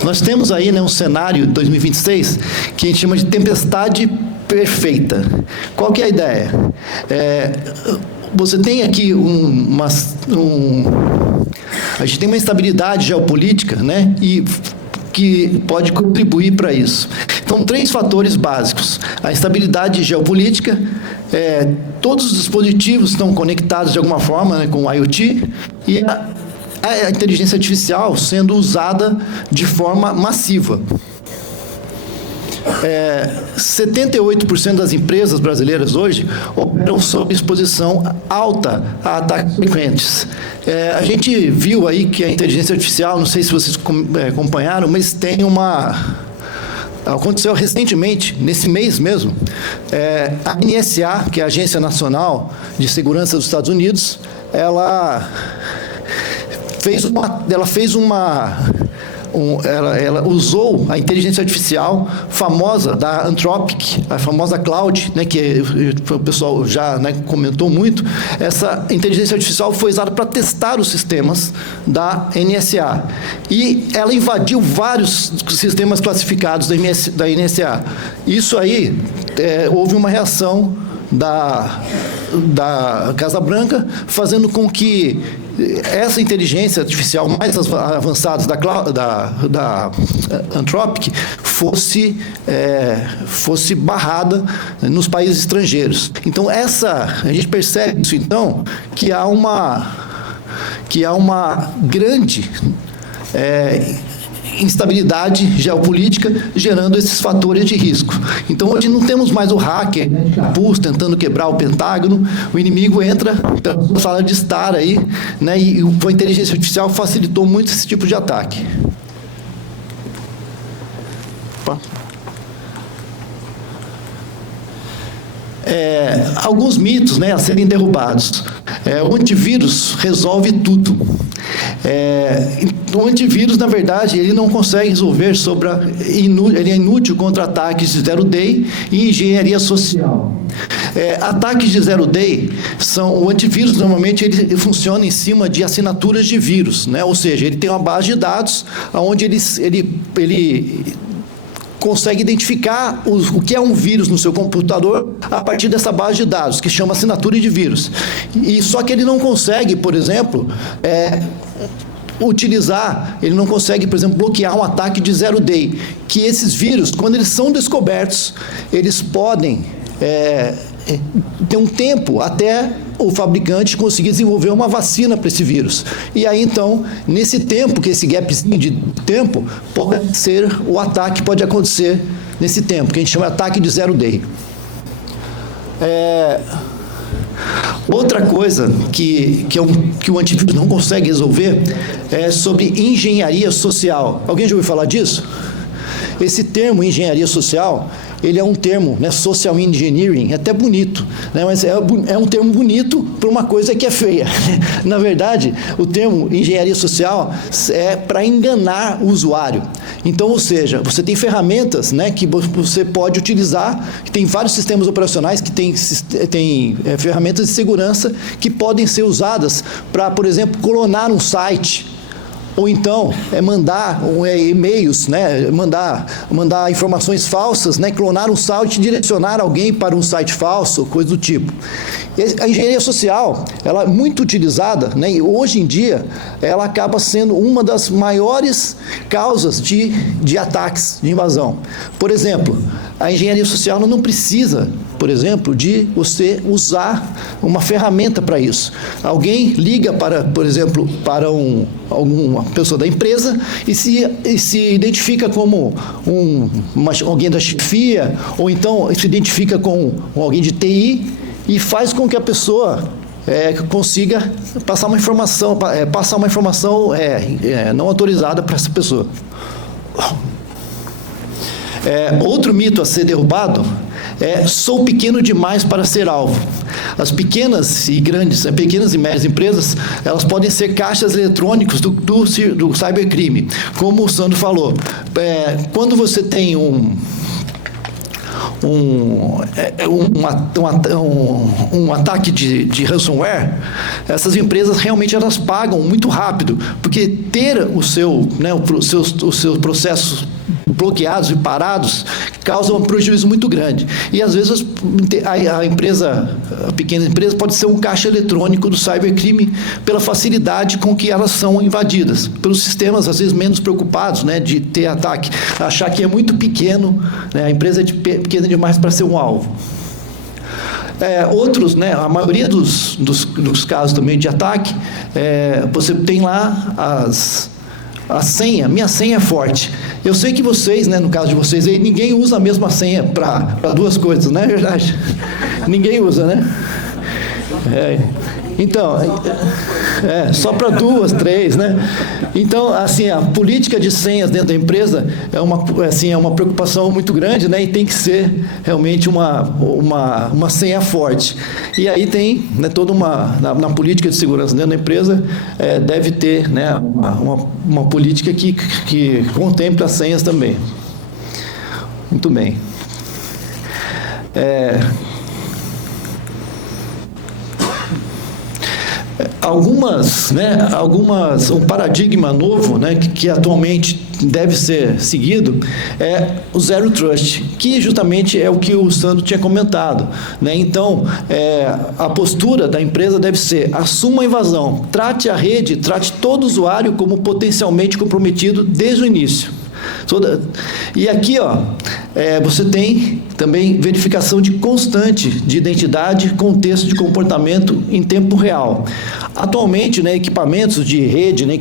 nós temos aí, né, um cenário de 2026 que a gente chama de tempestade perfeita. Qual que é a ideia? Você tem aqui a gente tem uma instabilidade geopolítica, né, e que pode contribuir para isso. Então, 3 fatores básicos: a instabilidade geopolítica, todos os dispositivos estão conectados de alguma forma, né, com o IoT, e a inteligência artificial sendo usada de forma massiva. 78% das empresas brasileiras hoje operam sob exposição alta a ataques frequentes. A gente viu aí que a inteligência artificial, não sei se vocês acompanharam, mas aconteceu recentemente, nesse mês mesmo, a NSA, que é a Agência Nacional de Segurança dos Estados Unidos, ela usou a inteligência artificial famosa da Anthropic, a famosa Cloud, né, que o pessoal já, né, comentou muito. Essa inteligência artificial foi usada para testar os sistemas da NSA. E ela invadiu vários sistemas classificados da NSA. Isso aí, houve uma reação da Casa Branca, fazendo com que essa inteligência artificial mais avançada da Anthropic fosse barrada nos países estrangeiros. Então, a gente percebe isso, então, que há uma grande instabilidade geopolítica gerando esses fatores de risco. Então, hoje não temos mais o hacker, tentando quebrar o Pentágono. O inimigo entra pela sala de estar aí, né, e a inteligência artificial facilitou muito esse tipo de ataque. Alguns mitos, né, a serem derrubados. O antivírus resolve tudo. O antivírus, na verdade, ele não consegue resolver ele é inútil contra ataques de zero day e engenharia social. Ataques de zero day o antivírus normalmente ele funciona em cima de assinaturas de vírus, né? Ou seja, ele tem uma base de dados onde ele consegue identificar o que é um vírus no seu computador a partir dessa base de dados, que chama assinatura de vírus. Só que ele não consegue, por exemplo, ele não consegue, por exemplo, bloquear um ataque de zero day, que esses vírus, quando eles são descobertos, eles podem ter um tempo até o fabricante conseguir desenvolver uma vacina para esse vírus. E aí, então, nesse tempo, que esse gapzinho de tempo, o ataque pode acontecer nesse tempo, que a gente chama de ataque de zero day. Outra coisa que o antivírus não consegue resolver é sobre engenharia social. Alguém já ouviu falar disso? Esse termo, engenharia social, ele é um termo, né, social engineering, é até bonito, né, mas é um termo bonito para uma coisa que é feia. Na verdade, o termo engenharia social é para enganar o usuário. Então, ou seja, você tem ferramentas, né, que você pode utilizar, tem vários sistemas operacionais que tem ferramentas de segurança que podem ser usadas para, por exemplo, clonar um site, ou então mandar e-mails, né, mandar informações falsas, né, clonar um site e direcionar alguém para um site falso, coisa do tipo. A engenharia social, ela é muito utilizada, né, e hoje em dia ela acaba sendo uma das maiores causas de ataques, de invasão. Por exemplo, a engenharia social não precisa, por exemplo, de você usar uma ferramenta para isso. Alguém liga por exemplo, para alguma pessoa da empresa e se identifica como alguém da chefia, ou então se identifica com alguém de TI e faz com que a pessoa consiga passar uma informação não autorizada para essa pessoa. Outro mito a ser derrubado sou pequeno demais para ser alvo. As pequenas e médias empresas, elas podem ser caixas eletrônicos do cybercrime, como o Sandro falou. Quando você tem um ataque de ransomware, essas empresas realmente elas pagam muito rápido, porque ter os seus processos bloqueados e parados causa um prejuízo muito grande. E às vezes a pequena empresa pode ser um caixa eletrônico do cybercrime pela facilidade com que elas são invadidas, pelos sistemas às vezes menos preocupados, né, de ter ataque, achar que é muito pequeno, né, a empresa é pequena demais para ser um alvo. Outros, né, a maioria dos casos também de ataque, você tem lá a senha, minha senha é forte. Eu sei que vocês, né, no caso de vocês, aí, ninguém usa a mesma senha para duas coisas, não é verdade? Ninguém usa, né? Então, só para 2, 3, né? Então, assim, a política de senhas dentro da empresa é uma preocupação muito grande, né? E tem que ser realmente uma senha forte. E aí tem, né, toda na política de segurança dentro da empresa, deve ter, né, uma política que contemple as senhas também. Muito bem. Um paradigma novo, né, que atualmente deve ser seguido é o Zero Trust, que justamente é o que o Sandro tinha comentado, né? Então, a postura da empresa deve ser: assuma a invasão, trate a rede, trate todo usuário como potencialmente comprometido desde o início. E aqui, você tem também verificação constante de identidade, contexto de comportamento em tempo real. Atualmente, né, equipamentos de rede, né,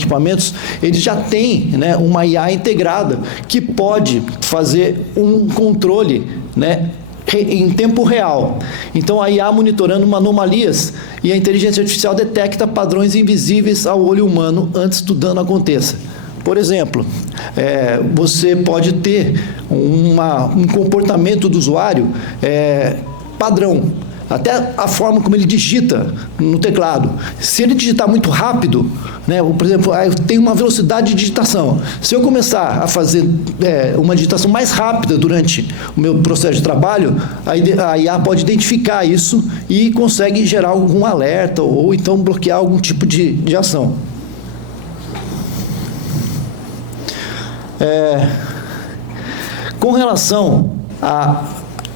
eles já têm, né, uma IA integrada que pode fazer um controle, né, em tempo real. Então, a IA monitorando anomalias e a inteligência artificial detecta padrões invisíveis ao olho humano antes do dano aconteça. Por exemplo, você pode ter um comportamento do usuário padrão, até a forma como ele digita no teclado. Se ele digitar muito rápido, né, por exemplo, eu tenho uma velocidade de digitação. Se eu começar a fazer uma digitação mais rápida durante o meu processo de trabalho, a IA pode identificar isso e consegue gerar algum alerta ou então bloquear algum tipo de ação. Com relação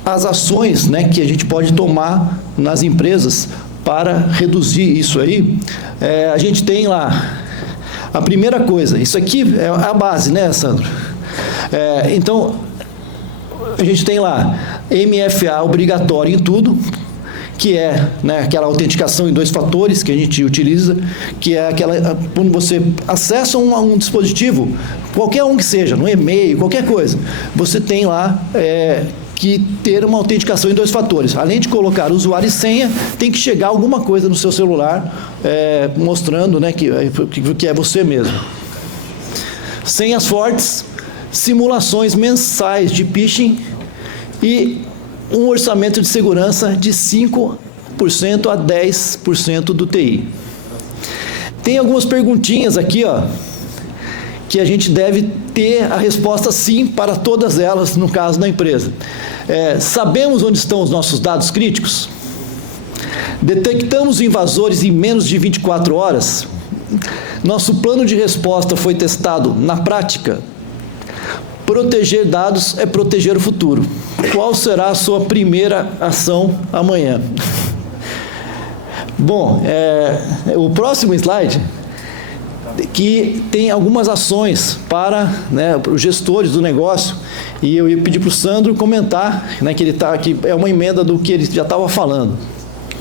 às ações, né, que a gente pode tomar nas empresas para reduzir isso aí, a gente tem lá a primeira coisa. Isso aqui é a base, né, Sandro? Então, a gente tem lá MFA obrigatório em tudo, que é, né, aquela autenticação em 2 fatores que a gente utiliza, que é aquela quando você acessa um dispositivo, qualquer um que seja, no e-mail, qualquer coisa, você tem lá que ter uma autenticação em 2 fatores. Além de colocar usuário e senha, tem que chegar alguma coisa no seu celular mostrando, né, que é você mesmo. Senhas fortes, simulações mensais de phishing e um orçamento de segurança de 5% a 10% do TI. Tem algumas perguntinhas aqui, que a gente deve ter a resposta sim para todas elas, no caso da empresa. Sabemos onde estão os nossos dados críticos? Detectamos invasores em menos de 24 horas? Nosso plano de resposta foi testado na prática? Proteger dados é proteger o futuro. Qual será a sua primeira ação amanhã? Bom, o próximo slide, que tem algumas ações para, né, os gestores do negócio, e eu ia pedir para o Sandro comentar, né, que é uma emenda do que ele já estava falando.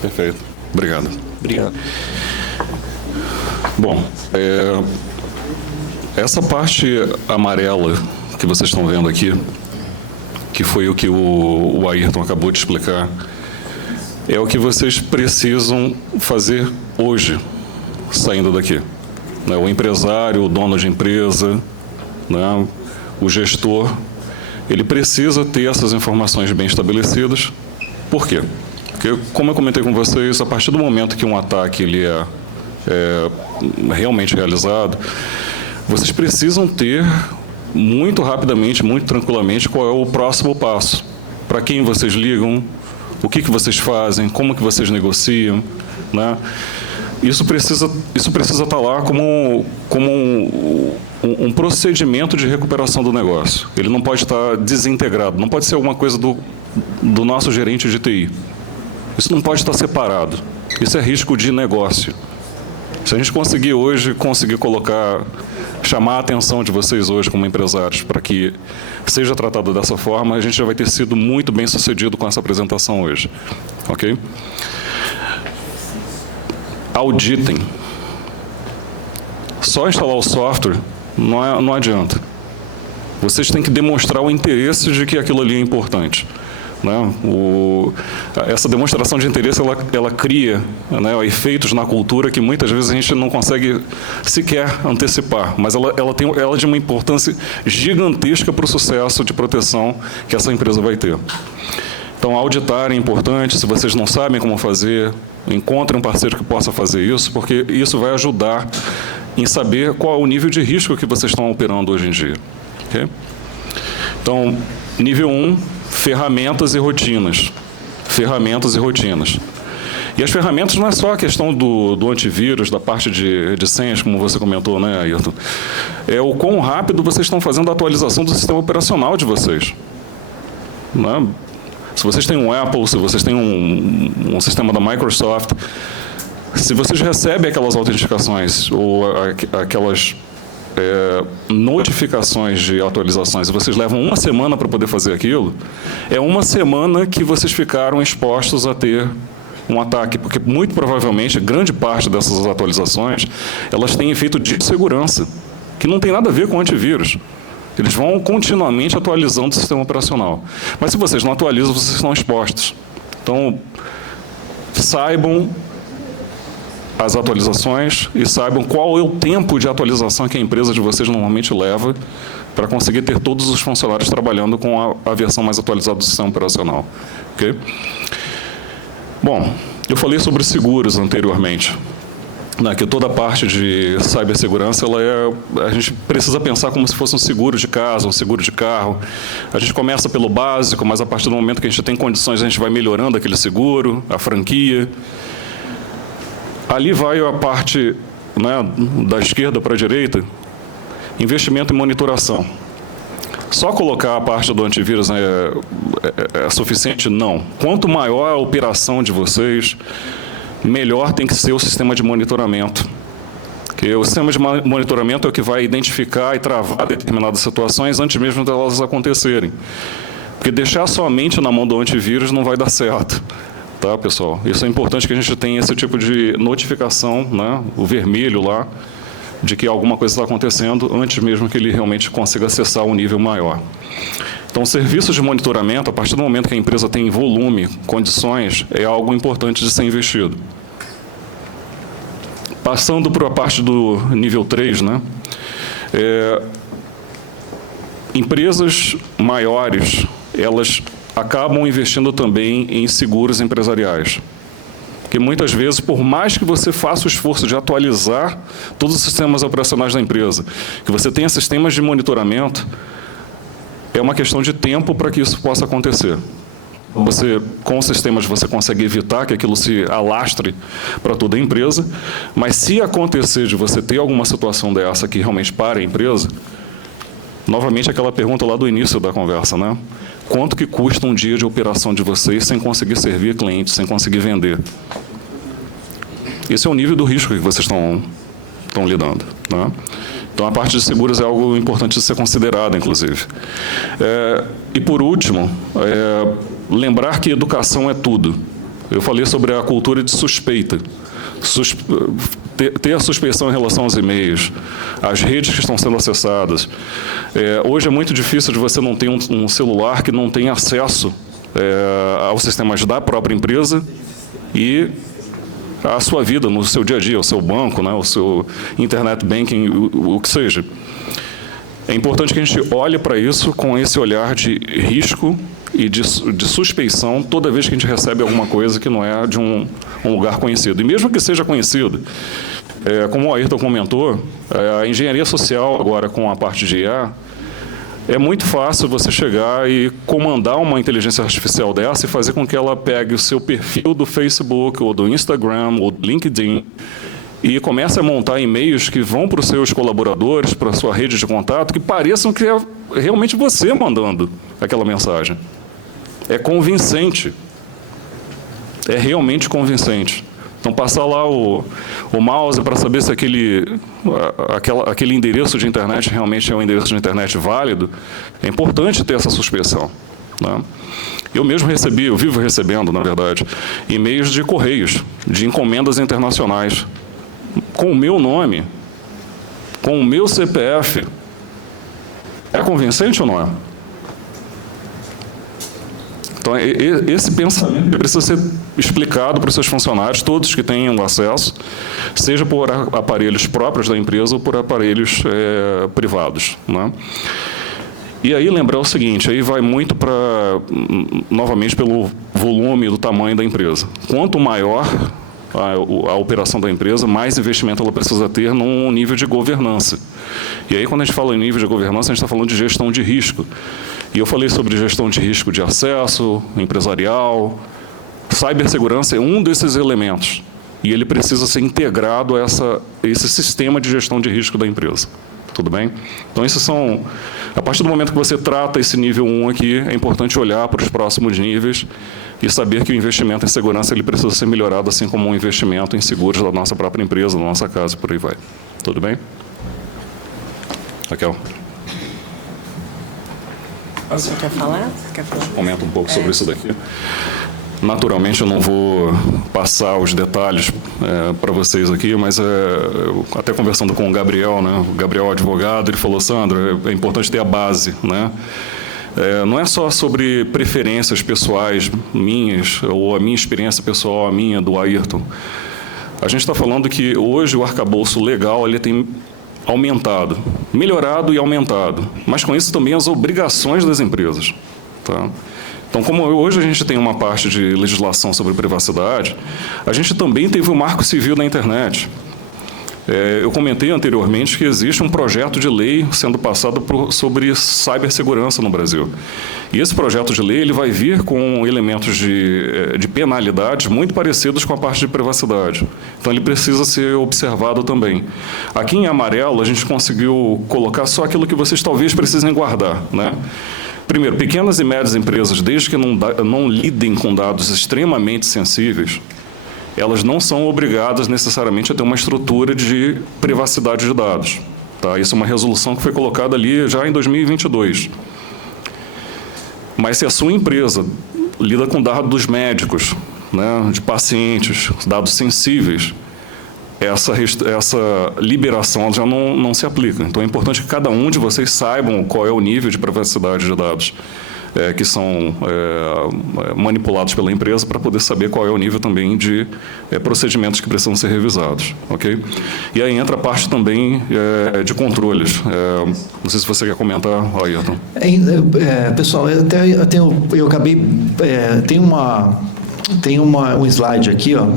Perfeito. Obrigado. Obrigado. Bom, essa parte amarela que vocês estão vendo aqui, que foi o que o Ayrton acabou de explicar, é o que vocês precisam fazer hoje, saindo daqui. Né? O empresário, o dono de empresa, né? O gestor, ele precisa ter essas informações bem estabelecidas. Por quê? Porque, como eu comentei com vocês, a partir do momento que um ataque ele é realmente realizado, vocês precisam ter muito rapidamente, muito tranquilamente, qual é o próximo passo. para quem vocês ligam, o que vocês fazem, como que vocês negociam, né? Isso precisa estar lá como um procedimento de recuperação do negócio. Ele não pode estar desintegrado, não pode ser alguma coisa do nosso gerente de TI. Isso não pode estar separado. Isso é risco de negócio. Se a gente conseguir hoje, chamar a atenção de vocês hoje como empresários para que seja tratado dessa forma, a gente já vai ter sido muito bem sucedido com essa apresentação hoje. Ok? Auditem. Só instalar o software não adianta. Vocês têm que demonstrar o interesse de que aquilo ali é importante. Né? Essa demonstração de interesse, ela cria, né, efeitos na cultura que muitas vezes a gente não consegue sequer antecipar, mas ela é de uma importância gigantesca para o sucesso de proteção que essa empresa vai ter. Então, auditar é importante. Se vocês não sabem como fazer, encontrem um parceiro que possa fazer isso, porque isso vai ajudar em saber qual é o nível de risco que vocês estão operando hoje em dia. Okay? Então, nível 1, ferramentas e rotinas. Ferramentas e rotinas. E as ferramentas não é só a questão do antivírus, da parte de senhas, como você comentou, né, Ayrton? É o quão rápido vocês estão fazendo a atualização do sistema operacional de vocês. Né? Se vocês têm um Apple, se vocês têm um sistema da Microsoft, se vocês recebem aquelas autenticações ou aquelas notificações de atualizações e vocês levam uma semana para poder fazer aquilo, é uma semana que vocês ficaram expostos a ter um ataque, porque muito provavelmente grande parte dessas atualizações elas têm efeito de segurança, que não tem nada a ver com antivírus. Eles vão continuamente atualizando o sistema operacional. Mas se vocês não atualizam, vocês estão expostos. Então, saibam as atualizações e saibam qual é o tempo de atualização que a empresa de vocês normalmente leva para conseguir ter todos os funcionários trabalhando com a versão mais atualizada do sistema operacional. Okay? Bom, eu falei sobre seguros anteriormente. Que toda a parte de cibersegurança, a gente precisa pensar como se fosse um seguro de casa, um seguro de carro. A gente começa pelo básico, mas a partir do momento que a gente tem condições, a gente vai melhorando aquele seguro, a franquia. Ali vai a parte, né, da esquerda para a direita, investimento em monitoração. Só colocar a parte do antivírus é suficiente? Não. Quanto maior a operação de vocês, melhor tem que ser o sistema de monitoramento. Porque o sistema de monitoramento é o que vai identificar e travar determinadas situações antes mesmo delas acontecerem. Porque deixar somente na mão do antivírus não vai dar certo. Tá, pessoal? Isso é importante que a gente tenha esse tipo de notificação, né, o vermelho lá, de que alguma coisa está acontecendo antes mesmo que ele realmente consiga acessar um nível maior. Então, serviços de monitoramento, a partir do momento que a empresa tem volume, condições, é algo importante de ser investido. Passando para a parte do nível 3, né? Empresas maiores, elas acabam investindo também em seguros empresariais. Porque muitas vezes, por mais que você faça o esforço de atualizar todos os sistemas operacionais da empresa, que você tenha sistemas de monitoramento, é uma questão de tempo para que isso possa acontecer. Com sistemas você consegue evitar que aquilo se alastre para toda a empresa, mas se acontecer de você ter alguma situação dessa que realmente para a empresa, novamente aquela pergunta lá do início da conversa, né? Quanto que custa um dia de operação de vocês sem conseguir servir clientes, sem conseguir vender? Esse é o nível do risco que vocês estão lidando, né? Então, a parte de seguros é algo importante de ser considerado, inclusive. E, por último, lembrar que educação é tudo. Eu falei sobre a cultura de suspeita. Ter a suspeição em relação aos e-mails, às redes que estão sendo acessadas. Hoje é muito difícil de você não ter um celular que não tem acesso aos sistemas da própria empresa e a sua vida no seu dia a dia, o seu banco, né, o seu internet banking, o que seja. É importante que a gente olhe para isso com esse olhar de risco e de suspeição toda vez que a gente recebe alguma coisa que não é de um lugar conhecido. E mesmo que seja conhecido, como o Ayrton comentou, a engenharia social agora com a parte de IA, É muito fácil você chegar e comandar uma inteligência artificial dessa e fazer com que ela pegue o seu perfil do Facebook, ou do Instagram, ou do LinkedIn, e comece a montar e-mails que vão para os seus colaboradores, para a sua rede de contato, que pareçam que é realmente você mandando aquela mensagem. É convincente. É realmente convincente. Então, passar lá o mouse para saber se aquele endereço de internet realmente é um endereço de internet válido, é importante ter essa suspeição, né? Eu mesmo eu vivo recebendo, na verdade, e-mails de correios, de encomendas internacionais, com o meu nome, com o meu CPF. É convincente ou não é? Então, esse pensamento precisa ser explicado para os seus funcionários, todos que tenham acesso, seja por aparelhos próprios da empresa ou por aparelhos privados, né? E aí lembrar o seguinte, aí vai muito novamente pelo volume do tamanho da empresa. Quanto maior a operação da empresa, mais investimento ela precisa ter num nível de governança. E aí, quando a gente fala em nível de governança, a gente está falando de gestão de risco. E eu falei sobre gestão de risco de acesso, empresarial. Cibersegurança é um desses elementos. E ele precisa ser integrado a esse sistema de gestão de risco da empresa. Tudo bem? Então, a partir do momento que você trata esse nível 1 aqui, é importante olhar para os próximos níveis e saber que o investimento em segurança ele precisa ser melhorado, assim como um investimento em seguros da nossa própria empresa, da nossa casa, por aí vai. Tudo bem? Raquel. Você quer falar? Comenta um pouco sobre isso daqui. Naturalmente, eu não vou passar os detalhes para vocês aqui, mas até conversando com o Gabriel, né? O Gabriel, advogado, ele falou, Sandro, é importante ter a base, né? Não é só sobre preferências pessoais minhas, ou a minha experiência pessoal, a minha, do Ayrton. A gente está falando que hoje o arcabouço legal ele tem aumentado, melhorado e aumentado, mas com isso também as obrigações das empresas, tá? Então, como hoje a gente tem uma parte de legislação sobre privacidade, a gente também teve o Marco Civil da Internet. Eu comentei anteriormente que existe um projeto de lei sendo passado sobre cibersegurança no Brasil. E esse projeto de lei ele vai vir com elementos de penalidades muito parecidos com a parte de privacidade. Então, ele precisa ser observado também. Aqui em amarelo, a gente conseguiu colocar só aquilo que vocês talvez precisem guardar, né? Primeiro, pequenas e médias empresas, desde que não lidem com dados extremamente sensíveis, elas não são obrigadas necessariamente a ter uma estrutura de privacidade de dados. Tá? Isso é uma resolução que foi colocada ali já em 2022. Mas se a sua empresa lida com dados médicos, né, de pacientes, dados sensíveis, essa liberação já não se aplica. Então, é importante que cada um de vocês saibam qual é o nível de privacidade de dados que são manipulados pela empresa para poder saber qual é o nível também de procedimentos que precisam ser revisados. Okay? E aí entra a parte também de controles. Não sei se você quer comentar, Ayrton. Pessoal, eu acabei... Tem um slide aqui, ó,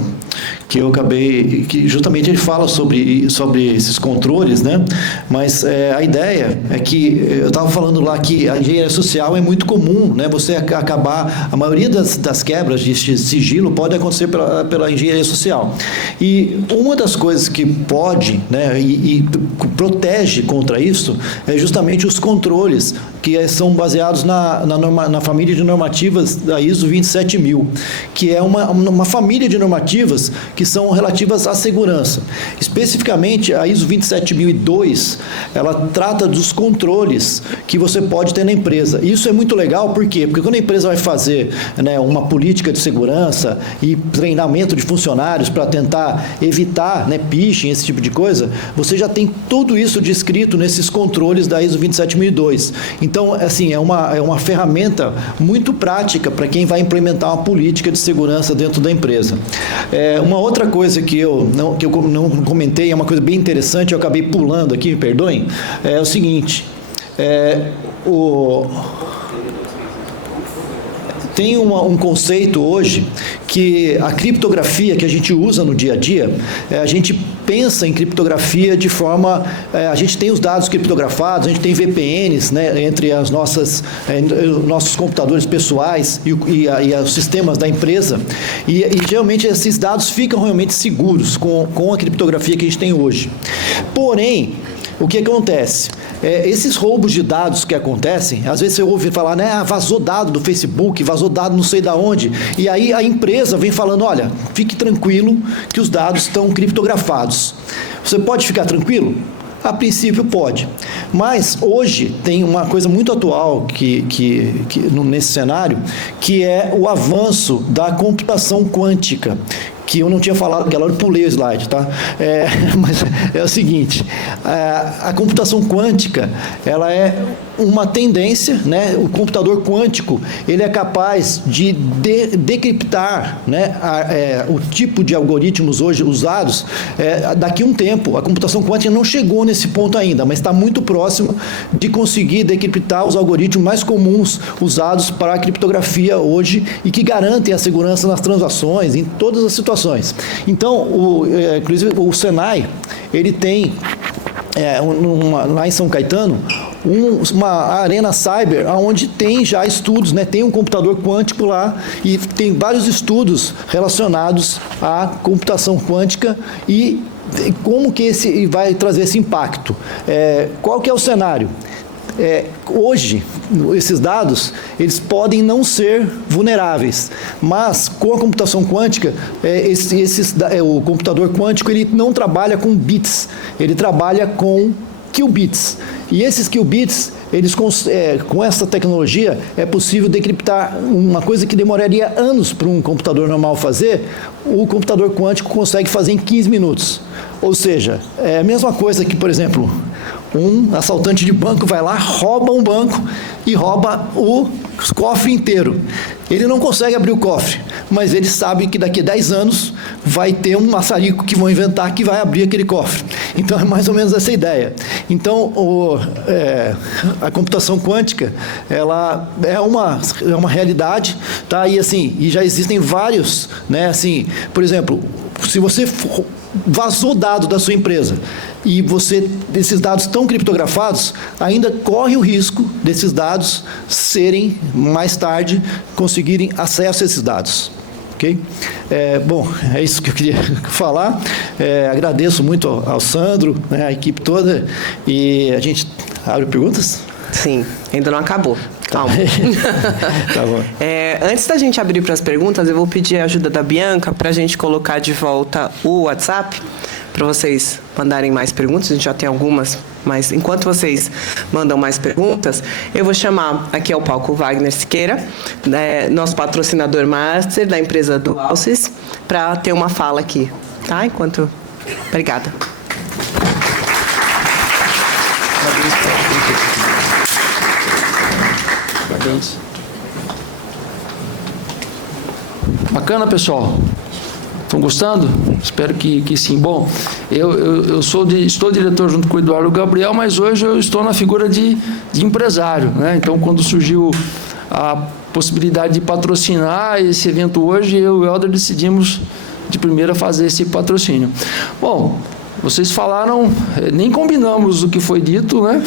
que eu acabei, que justamente ele fala sobre esses controles, né? Mas a ideia é que eu estava falando lá que a engenharia social é muito comum, né? Você acabar, a maioria das quebras de sigilo pode acontecer pela engenharia social. E uma das coisas que pode, né, e protege contra isso é justamente os controles que são baseados na família de normativas da ISO 27000, que é uma família de normativas que são relativas à segurança. Especificamente, a ISO 27002, ela trata dos controles que você pode ter na empresa. Isso é muito legal, por quê? Porque quando a empresa vai fazer, né, uma política de segurança e treinamento de funcionários para tentar evitar, né, phishing, esse tipo de coisa, você já tem tudo isso descrito nesses controles da ISO 27002. Então, assim, é uma ferramenta muito prática para quem vai implementar uma política de segurança dentro da empresa. Uma outra coisa que eu não comentei, é uma coisa bem interessante, eu acabei pulando aqui, me perdoem, é o seguinte, tem um conceito hoje que a criptografia que a gente usa no dia a dia, a gente pensa em criptografia de forma... a gente tem os dados criptografados, a gente tem VPNs, né, entre as nossos computadores pessoais e os sistemas da empresa, e geralmente esses dados ficam realmente seguros com a criptografia que a gente tem hoje. Porém, o que acontece? Esses roubos de dados que acontecem, às vezes você ouve falar, né, vazou dado do Facebook, vazou dado não sei da onde, e aí a empresa vem falando, olha, fique tranquilo que os dados estão criptografados. Você pode ficar tranquilo? A princípio pode, mas hoje tem uma coisa muito atual nesse cenário, que é o avanço da computação quântica, que eu não tinha falado, aquela hora eu pulei o slide, tá? Mas é o seguinte, a computação quântica, ela é uma tendência, né? O computador quântico, ele é capaz de decriptar, né, o tipo de algoritmos hoje usados. Daqui a um tempo, a computação quântica não chegou nesse ponto ainda, mas está muito próximo de conseguir decriptar os algoritmos mais comuns usados para a criptografia hoje e que garantem a segurança nas transações, em todas as situações. Então, inclusive o Senai, ele tem lá em São Caetano, uma arena cyber, onde tem já estudos, né? Tem um computador quântico lá e tem vários estudos relacionados à computação quântica e como que esse vai trazer esse impacto. Qual que é o cenário? Hoje, esses dados, eles podem não ser vulneráveis, mas com a computação quântica, o computador quântico, ele não trabalha com bits, ele trabalha com qubits. E esses qubits, com essa tecnologia, é possível decriptar uma coisa que demoraria anos para um computador normal fazer, o computador quântico consegue fazer em 15 minutos. Ou seja, é a mesma coisa que, por exemplo, um assaltante de banco vai lá, rouba um banco e rouba o cofre inteiro. Ele não consegue abrir o cofre, mas ele sabe que daqui a 10 anos vai ter um maçarico que vão inventar que vai abrir aquele cofre. Então, é mais ou menos essa ideia. Então, a computação quântica, ela é uma realidade, tá? E já existem vários, né? Assim, por exemplo, se você vazou dado da sua empresa e esses dados estão criptografados, ainda corre o risco desses dados serem, mais tarde, conseguirem acesso a esses dados. Ok? Bom, é isso que eu queria falar. Agradeço muito ao Sandro, né, a equipe toda, e a gente abre perguntas? Sim, ainda não acabou. Calma. Tá bom. Antes da gente abrir para as perguntas, eu vou pedir a ajuda da Bianca para a gente colocar de volta o WhatsApp, para vocês mandarem mais perguntas. A gente já tem algumas, mas enquanto vocês mandam mais perguntas, eu vou chamar aqui ao palco o Wagner Siqueira, nosso patrocinador master da empresa do Alces, para ter uma fala aqui. Tá? Obrigada. Bacana, pessoal. Estão gostando? Espero que sim. Bom, eu estou diretor junto com o Eduardo Gabriel, mas hoje eu estou na figura de empresário, né? Então, quando surgiu a possibilidade de patrocinar esse evento hoje, eu e o Helder decidimos de primeira fazer esse patrocínio. Bom, vocês falaram, nem combinamos o que foi dito, né?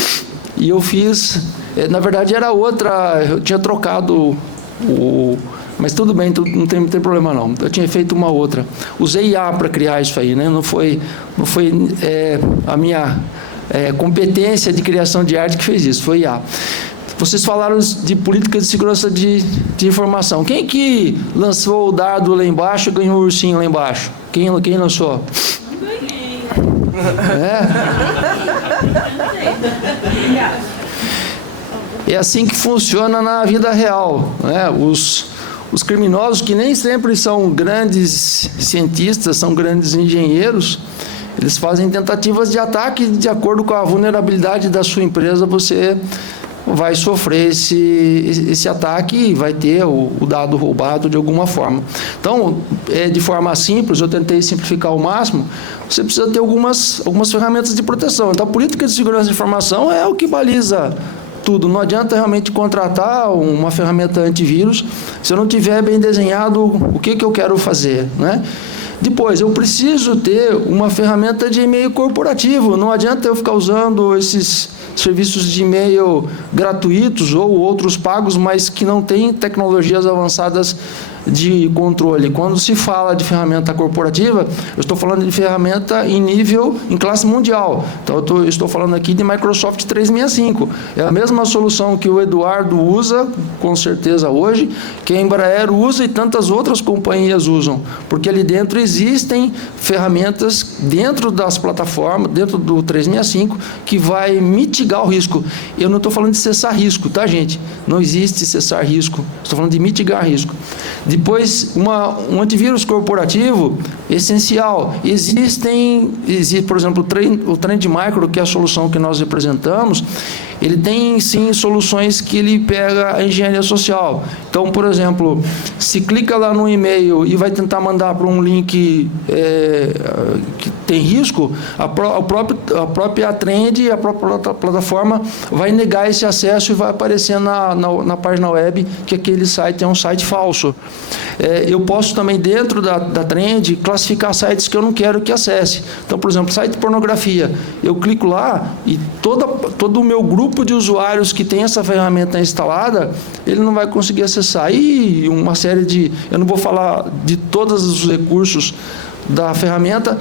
E eu fiz, na verdade era outra, eu tinha trocado mas tudo bem, não tem problema não. Eu tinha feito uma outra. Usei IA para criar isso aí, né? Não foi a minha competência de criação de arte que fez isso, foi IA. Vocês falaram de políticas de segurança de informação. Quem que lançou o dardo lá embaixo e ganhou o ursinho lá embaixo? Quem lançou? Não ganhei. É assim que funciona na vida real, né? Os criminosos, que nem sempre são grandes cientistas, são grandes engenheiros, eles fazem tentativas de ataque. De acordo com a vulnerabilidade da sua empresa, você vai sofrer esse ataque e vai ter o dado roubado de alguma forma. Então, de forma simples, eu tentei simplificar ao máximo, você precisa ter algumas ferramentas de proteção. Então, a política de segurança de informação é o que baliza tudo. Não adianta realmente contratar uma ferramenta antivírus se eu não tiver bem desenhado o que eu quero fazer, né? Depois, eu preciso ter uma ferramenta de e-mail corporativo. Não adianta eu ficar usando esses serviços de e-mail gratuitos ou outros pagos, mas que não têm tecnologias avançadas de controle. Quando se fala de ferramenta corporativa, eu estou falando de ferramenta em classe mundial. Então, eu estou falando aqui de Microsoft 365. É a mesma solução que o Eduardo usa, com certeza hoje, que a Embraer usa e tantas outras companhias usam, porque ali dentro existem ferramentas dentro das plataformas, dentro do 365, que vai mitigar o risco. Eu não estou falando de cessar risco, tá, gente? Não existe cessar risco. Estou falando de mitigar risco. Depois, um antivírus corporativo essencial. Existe, por exemplo, o Trend Micro, que é a solução que nós representamos, ele tem, sim, soluções que ele pega a engenharia social. Então, por exemplo, se clica lá no e-mail e vai tentar mandar para um link que tem risco, a própria Trend, a própria plataforma vai negar esse acesso e vai aparecer na página web que aquele site é um site falso. Eu posso também, dentro da Trend, classificar sites que eu não quero que acesse. Então, por exemplo, site de pornografia. Eu clico lá e todo o meu grupo de usuários que tem essa ferramenta instalada, ele não vai conseguir acessar. E uma série de... Eu não vou falar de todos os recursos da ferramenta.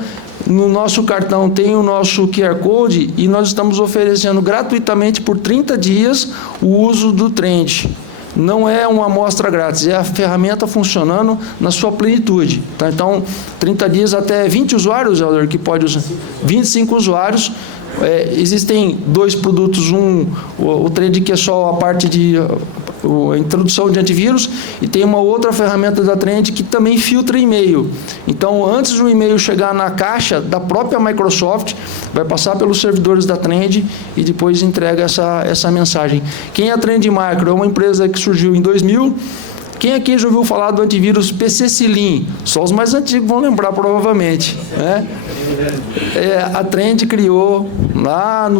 No nosso cartão tem o nosso QR Code e nós estamos oferecendo gratuitamente por 30 dias o uso do Trend. Não é uma amostra grátis, é a ferramenta funcionando na sua plenitude. Tá? Então, 30 dias até 20 usuários, Helder, que pode usar. 25 usuários. Existem dois produtos, o Trend, que é só a parte de a introdução de antivírus, e tem uma outra ferramenta da Trend que também filtra e-mail. Então, antes do e-mail chegar na caixa da própria Microsoft, vai passar pelos servidores da Trend e depois entrega essa mensagem. Quem é a Trend Micro? É uma empresa que surgiu em 2000. Quem aqui já ouviu falar do antivírus PC-Selim? Só os mais antigos vão lembrar, provavelmente. Né? A Trend criou, lá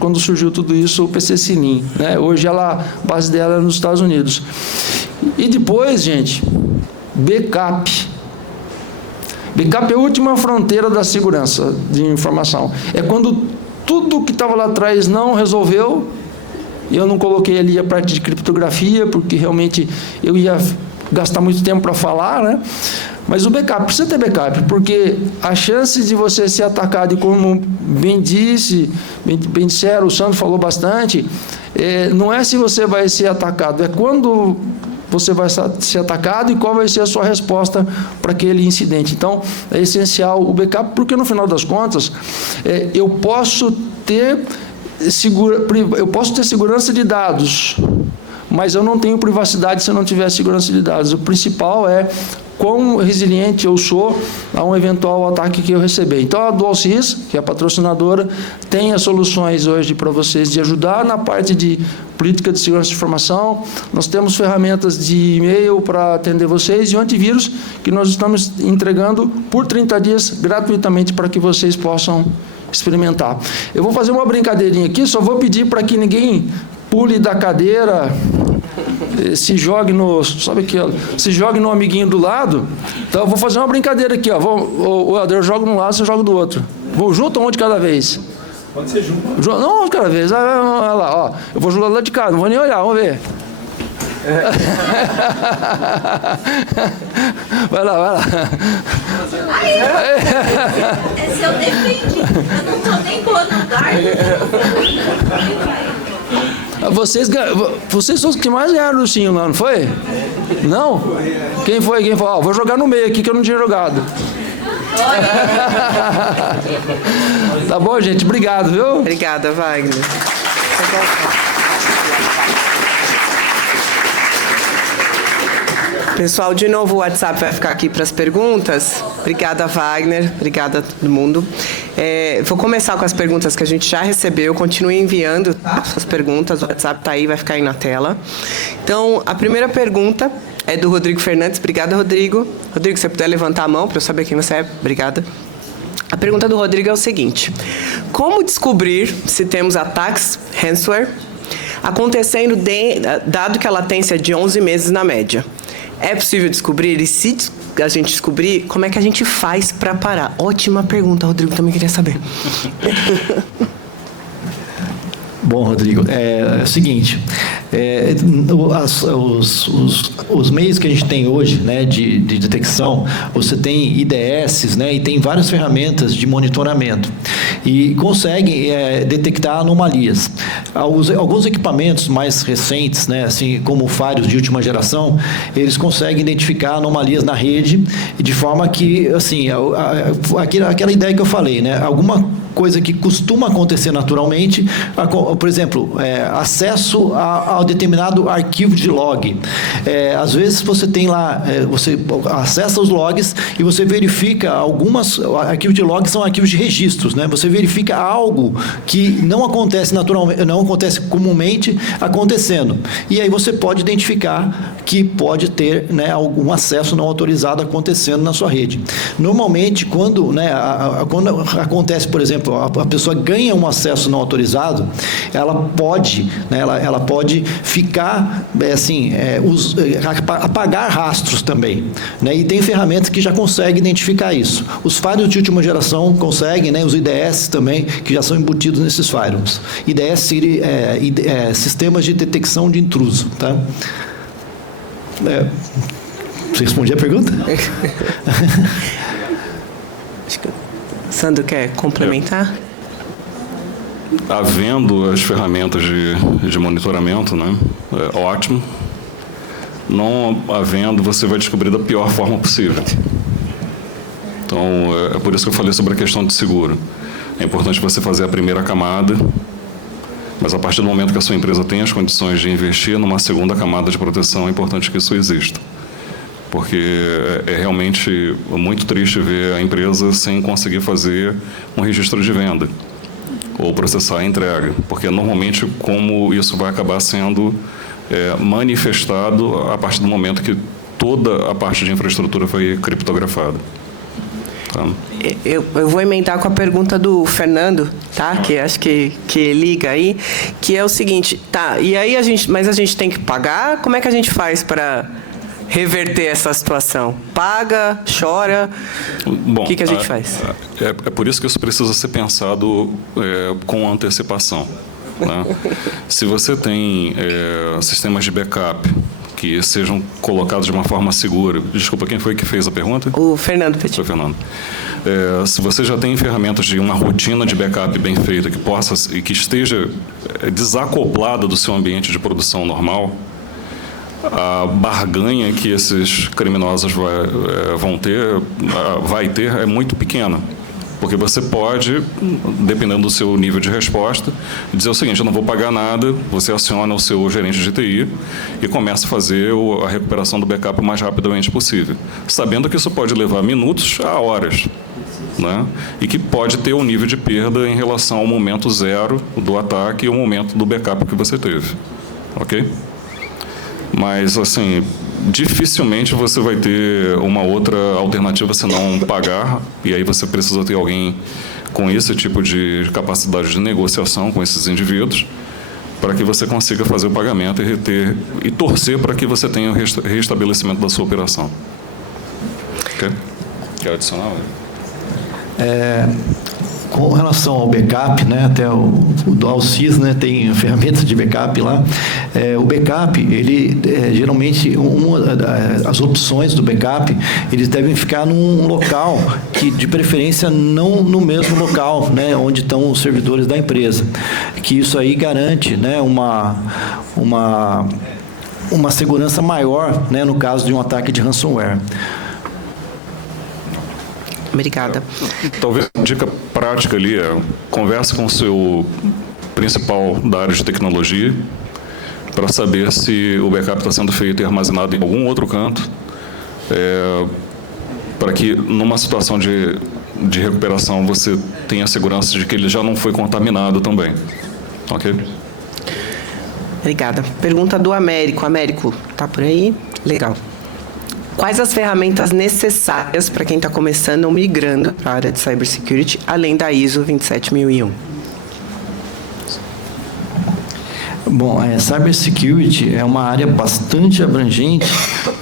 quando surgiu tudo isso, o PC-Selim. Né? Hoje a base dela é nos Estados Unidos. E depois, gente, backup. Backup é a última fronteira da segurança de informação. É quando tudo que estava lá atrás não resolveu. Eu não coloquei ali a parte de criptografia, porque realmente eu ia gastar muito tempo para falar, né? Mas o backup, precisa ter backup, porque a chance de você ser atacado, e como bem disseram, o Sandro falou bastante, não é se você vai ser atacado, é quando você vai ser atacado e qual vai ser a sua resposta para aquele incidente. Então, é essencial o backup, porque no final das contas, eu posso ter segurança de dados, mas eu não tenho privacidade se eu não tiver segurança de dados. O principal é quão resiliente eu sou a um eventual ataque que eu receber. Então, a DualSys, que é a patrocinadora, tem as soluções hoje para vocês de ajudar na parte de política de segurança de informação. Nós temos ferramentas de e-mail para atender vocês e o antivírus que nós estamos entregando por 30 dias gratuitamente para que vocês possam experimentar. Eu vou fazer uma brincadeirinha aqui, só vou pedir para que ninguém pule da cadeira, se jogue se jogue no amiguinho do lado. Então eu vou fazer uma brincadeira aqui, ó. Eu jogo de um lado, você joga do outro. Vou junto ou um de cada vez? Pode ser junto. Não, um de cada vez. Olha lá, ó. Eu vou jogar lá de cá, não vou nem olhar, vamos ver. Vai lá. Esse eu defendi. Eu não tô nem boa no dardo. Vocês são os que mais ganharam o ursinho lá, não foi? Não? Quem foi? Ó, vou jogar no meio aqui que eu não tinha jogado. Tá bom, gente? Obrigado, viu? Obrigada, Wagner. Pessoal, de novo o WhatsApp vai ficar aqui para as perguntas. Obrigada, Wagner. Obrigada a todo mundo. Vou começar com as perguntas que a gente já recebeu. Continue enviando as perguntas. O WhatsApp está aí, vai ficar aí na tela. Então, a primeira pergunta é do Rodrigo Fernandes. Obrigada, Rodrigo. Rodrigo, se você puder levantar a mão para eu saber quem você é. Obrigada. A pergunta do Rodrigo é o seguinte: como descobrir se temos ataques ransomware? acontecendo dado que a latência é de 11 meses na média. É possível descobrir? E se a gente descobrir, como é que a gente faz para parar? Ótima pergunta, Rodrigo, também queria saber. Bom, Rodrigo, é o seguinte, os meios que a gente tem hoje, né, de detecção, você tem IDS, né, e tem várias ferramentas de monitoramento e conseguem detectar anomalias. Alguns equipamentos mais recentes, né, assim como firewalls de última geração, eles conseguem identificar anomalias na rede de forma que, assim, aquela ideia que eu falei, né, alguma coisa que costuma acontecer naturalmente, por exemplo, acesso a determinado arquivo de log. Às vezes você tem lá, você acessa os logs e você verifica arquivos de log são arquivos de registros, né? Você verifica algo que não acontece naturalmente, não acontece comumente acontecendo. E aí você pode identificar que pode ter, né, algum acesso não autorizado acontecendo na sua rede. Normalmente, quando acontece, por exemplo, a pessoa ganha um acesso não autorizado, ela pode, né, ela pode ficar, apagar rastros também, né, e tem ferramentas que já conseguem identificar isso. Os firewalls de última geração conseguem, né, os IDS também, que já são embutidos nesses firewalls. IDS seria sistemas de detecção de intruso, tá? Você respondia a pergunta? Acho que Sandro quer complementar? Havendo as ferramentas de monitoramento, né? Ótimo. Não havendo, você vai descobrir da pior forma possível. Então, é por isso que eu falei sobre a questão de seguro. É importante você fazer a primeira camada, mas a partir do momento que a sua empresa tem as condições de investir numa segunda camada de proteção, é importante que isso exista. Porque é realmente muito triste ver a empresa sem conseguir fazer um registro de venda ou processar a entrega, porque normalmente como isso vai acabar sendo manifestado a partir do momento que toda a parte de infraestrutura foi criptografada. Tá? Eu vou emendar com a pergunta do Fernando, tá? Que acho que liga aí, que é o seguinte, tá? E aí a gente tem que pagar? Como é que a gente faz para reverter essa situação? Paga, chora? Bom, o que a gente faz? É por isso que isso precisa ser pensado com antecipação, né? Se você tem sistemas de backup que sejam colocados de uma forma segura... Desculpa, quem foi que fez a pergunta? O Fernando Petit. Foi o Fernando. Se você já tem ferramentas de uma rotina de backup bem feita e que esteja desacoplada do seu ambiente de produção normal, a barganha que esses criminosos vai ter é muito pequena. Porque você pode, dependendo do seu nível de resposta, dizer o seguinte: eu não vou pagar nada, você aciona o seu gerente de TI e começa a fazer a recuperação do backup o mais rapidamente possível, sabendo que isso pode levar minutos a horas, né? E que pode ter um nível de perda em relação ao momento zero do ataque e o momento do backup que você teve. Ok? Mas, assim, dificilmente você vai ter uma outra alternativa se não pagar, e aí você precisa ter alguém com esse tipo de capacidade de negociação com esses indivíduos para que você consiga fazer o pagamento e torcer para que você tenha o restabelecimento da sua operação. Ok? Quer adicionar? Com relação ao backup, né, até o DualSys, né, tem ferramentas de backup lá. O backup, ele geralmente as opções do backup, eles devem ficar num local que, de preferência, não no mesmo local, né, onde estão os servidores da empresa. Que isso aí garante, né, uma segurança maior, né, no caso de um ataque de ransomware. Obrigada. Talvez uma dica prática ali converse com o seu principal da área de tecnologia para saber se o backup está sendo feito e armazenado em algum outro canto, para que numa situação de recuperação você tenha a segurança de que ele já não foi contaminado também. Ok? Obrigada. Pergunta do Américo. Américo, tá por aí? Legal. Quais as ferramentas necessárias para quem está começando ou migrando para a área de cybersecurity, além da ISO 27001? Bom, cybersecurity é uma área bastante abrangente,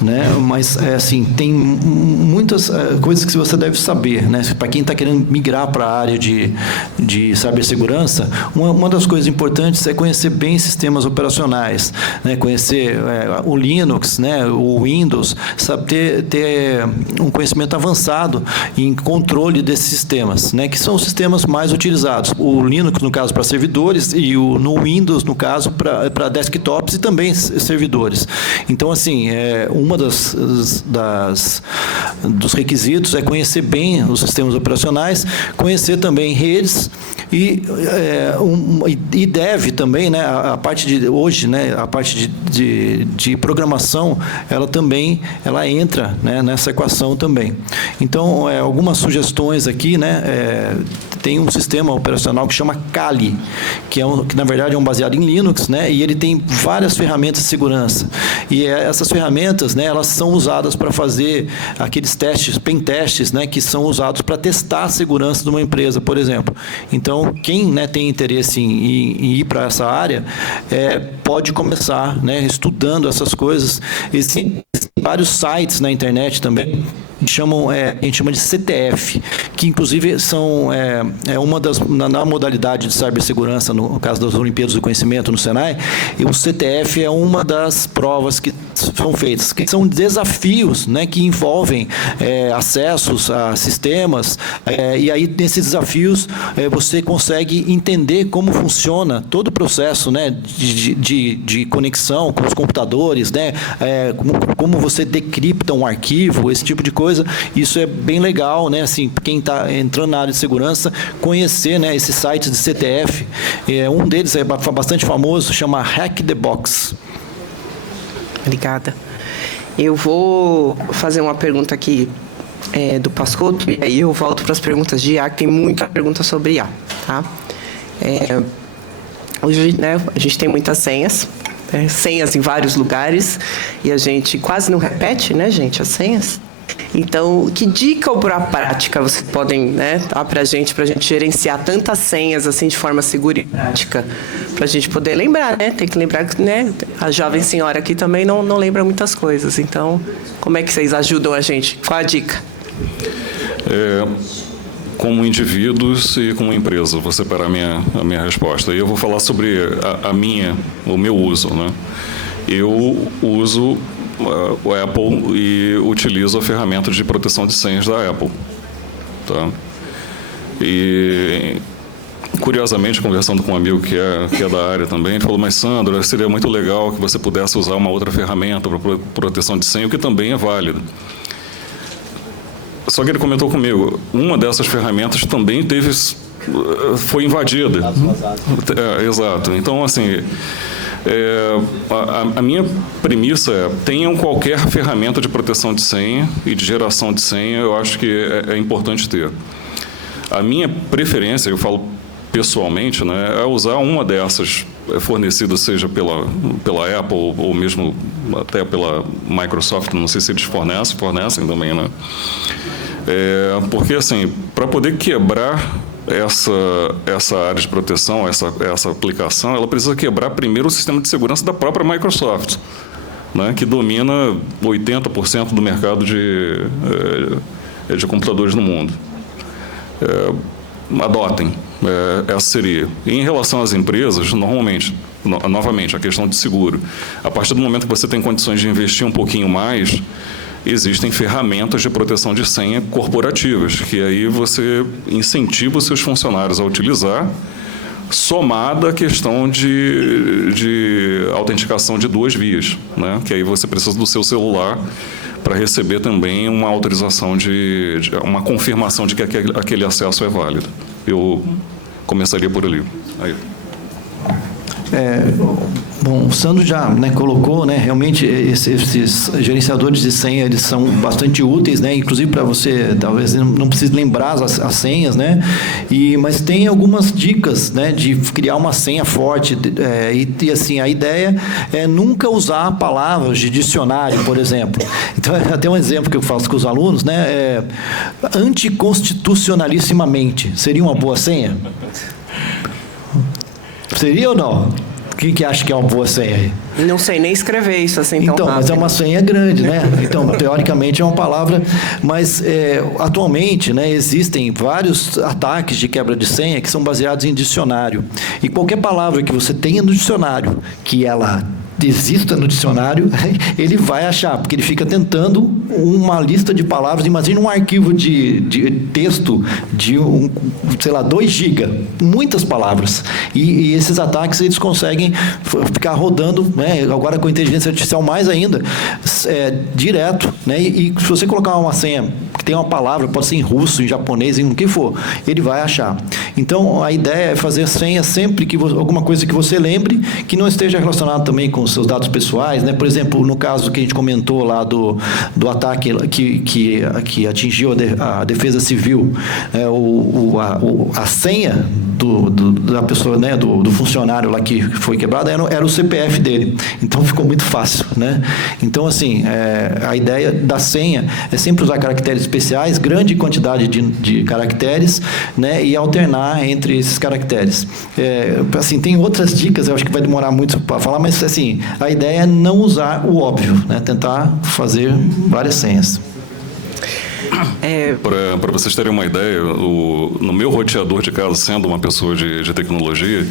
né? Mas assim, tem muitas coisas que você deve saber, né? Para quem está querendo migrar para a área de cibersegurança, uma das coisas importantes é conhecer bem sistemas operacionais, né? Conhecer o Linux, né? O Windows, sabe, ter um conhecimento avançado em controle desses sistemas, né? Que são os sistemas mais utilizados. O Linux, no caso, para servidores, e no Windows, no caso, para desktops e também servidores. Então, assim, uma dos requisitos é conhecer bem os sistemas operacionais, conhecer também redes e deve também, né, a parte de hoje, né, a parte de programação, ela entra, né, nessa equação também. Então, algumas sugestões aqui, né, tem um sistema operacional que chama Kali, que na verdade é um baseado em Linux, né? E ele tem várias ferramentas de segurança. E essas ferramentas, né, elas são usadas para fazer aqueles testes, pen testes, né, que são usados para testar a segurança de uma empresa, por exemplo. Então, quem, né, tem interesse em ir para essa área, pode começar, né, estudando essas coisas. Existem vários sites na internet também, a gente chama de CTF, que inclusive são uma das, na modalidade de cibersegurança, no caso das Olimpíadas do Conhecimento no Senai, e o CTF é uma das provas que são feitas, que são desafios, né, que envolvem acessos a sistemas, e aí nesses desafios você consegue entender como funciona todo o processo, né, de conexão com os computadores, né, como você decripta um arquivo, esse tipo de coisa. Isso é bem legal, né? Assim, quem está entrando na área de segurança, conhecer, né, esses sites de CTF. Um deles é bastante famoso, chama Hack the Box. Obrigada. Eu vou fazer uma pergunta aqui do Pascotto, e aí eu volto para as perguntas de IA, que tem muita pergunta sobre IA, tá? Hoje, né, a gente tem muitas senhas, senhas em vários lugares, e a gente quase não repete, né, gente, as senhas. Então, que dica ou boa prática vocês podem, né, dar para a gente gerenciar tantas senhas assim de forma segura e prática, para a gente poder lembrar, né? Tem que lembrar que, né, a jovem senhora aqui também não lembra muitas coisas. Então, como é que vocês ajudam a gente? Qual a dica? Como indivíduos e como empresa, vou separar a minha resposta. E eu vou falar sobre o meu uso, né? Eu uso o Apple e utilizo a ferramenta de proteção de senhas da Apple, tá? E curiosamente, conversando com um amigo que é da área também, ele falou: mas Sandro, seria muito legal que você pudesse usar uma outra ferramenta para proteção de senha, o que também é válido. Só que ele comentou comigo, uma dessas ferramentas também foi invadida. Exato. Então, assim, a minha premissa tenham qualquer ferramenta de proteção de senha e de geração de senha, eu acho que é importante ter. A minha preferência, eu falo pessoalmente, né, é usar uma dessas fornecidas, seja pela Apple ou mesmo até pela Microsoft, não sei se eles fornecem também, né? Porque, assim, para poder quebrar essa área de proteção, essa aplicação, ela precisa quebrar primeiro o sistema de segurança da própria Microsoft, né, que domina 80% do mercado de computadores no mundo. Adotem, essa seria. E em relação às empresas, novamente, a questão de seguro. A partir do momento que você tem condições de investir um pouquinho mais, existem ferramentas de proteção de senha corporativas, que aí você incentiva os seus funcionários a utilizar, somada à questão de autenticação de 2 vias, né? Que aí você precisa do seu celular para receber também uma autorização uma confirmação de que aquele acesso é válido. Eu começaria por ali. Aí. Bom, o Sandro já, né, colocou, né, realmente esses gerenciadores de senha, eles são bastante úteis, né, inclusive para você talvez não precise lembrar as senhas, né, mas tem algumas dicas, né, de criar uma senha forte, e assim, a ideia é nunca usar palavras de dicionário, por exemplo. Então, até um exemplo que eu faço com os alunos, né, anticonstitucionalissimamente, seria uma boa senha? Seria ou não? O que acha que é uma boa senha aí? Não sei nem escrever isso assim tão Então, rápido. mas é uma senha grande, né? Então, teoricamente é uma palavra, mas atualmente, né, existem vários ataques de quebra de senha que são baseados em dicionário. E qualquer palavra que você tenha no dicionário, que ela exista no dicionário, ele vai achar, porque ele fica tentando uma lista de palavras. Imagina um arquivo de texto de, 2 GB, muitas palavras. E esses ataques, eles conseguem ficar rodando, né, agora com a inteligência artificial mais ainda, direto. Né, e se você colocar uma senha que tem uma palavra, pode ser em russo, em japonês, em o que for, ele vai achar. Então, a ideia é fazer senha sempre que alguma coisa que você lembre, que não esteja relacionada também com os seus dados pessoais, né? Por exemplo, no caso que a gente comentou lá do ataque que atingiu a defesa civil, a senha da pessoa, né, do funcionário lá que foi quebrada era o CPF dele. Então, ficou muito fácil, né? Então, assim, a ideia da senha é sempre usar caracteres especiais, grande quantidade de caracteres, né, e alternar entre esses caracteres. Assim, tem outras dicas, eu acho que vai demorar muito para falar, mas assim, a ideia é não usar o óbvio, né, tentar fazer várias senhas. Para vocês terem uma ideia, no meu roteador de casa, sendo uma pessoa de tecnologia,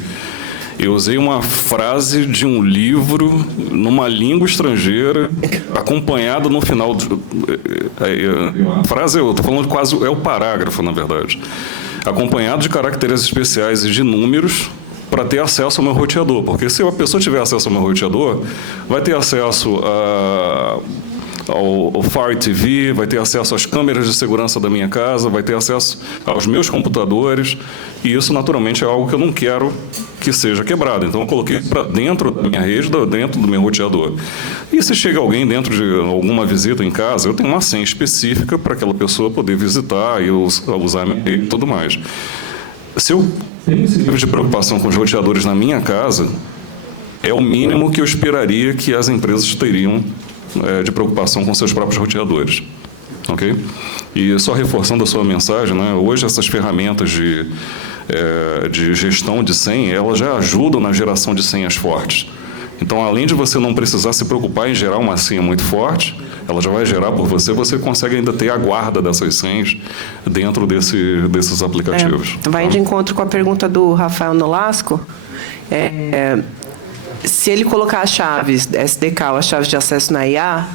eu usei uma frase de um livro numa língua estrangeira, acompanhado no final. A frase, eu estou falando quase, é o parágrafo, na verdade. Acompanhado de caracteres especiais e de números para ter acesso ao meu roteador. Porque se a pessoa tiver acesso ao meu roteador, vai ter acesso ao Fire TV, vai ter acesso às câmeras de segurança da minha casa, vai ter acesso aos meus computadores, e isso naturalmente é algo que eu não quero que seja quebrado. Então eu coloquei para dentro da minha rede, dentro do meu roteador. E se chega alguém dentro de alguma visita em casa, eu tenho uma senha específica para aquela pessoa poder visitar e usar minha rede e tudo mais. Se eu tenho esse nível de preocupação com os roteadores na minha casa, é o mínimo que eu esperaria que as empresas teriam de preocupação com seus próprios roteadores. Ok? E só reforçando a sua mensagem, né, hoje essas ferramentas de gestão de senha, elas já ajudam na geração de senhas fortes. Então, além de você não precisar se preocupar em gerar uma senha muito forte, ela já vai gerar por você, você consegue ainda ter a guarda dessas senhas dentro desses aplicativos. Vai de encontro com a pergunta do Rafael Nolasco. Se ele colocar as chaves SDK ou as chaves de acesso na IA,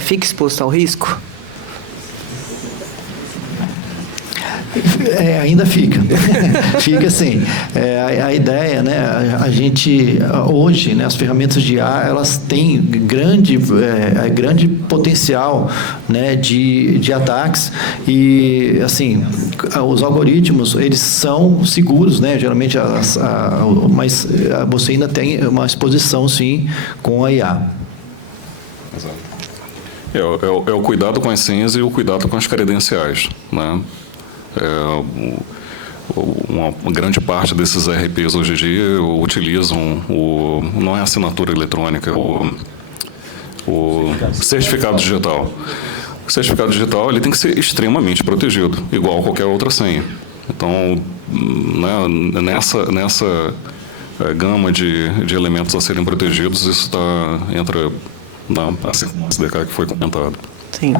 fica exposto ao risco? Ainda fica. Fica assim. A ideia, né, a gente, hoje, né, as ferramentas de IA, elas têm grande potencial, né, de ataques, e, assim, os algoritmos, eles são seguros, né, geralmente, mas você ainda tem uma exposição, sim, com a IA. Exato. É o cuidado com as senhas e o cuidado com as credenciais, né? Uma grande parte desses ERPs hoje em dia utilizam não é assinatura eletrônica, o certificado digital. O certificado digital ele tem que ser extremamente protegido, igual a qualquer outra senha. Então, né, nessa gama de elementos a serem protegidos, isso entra na SDK que foi comentado. Sim.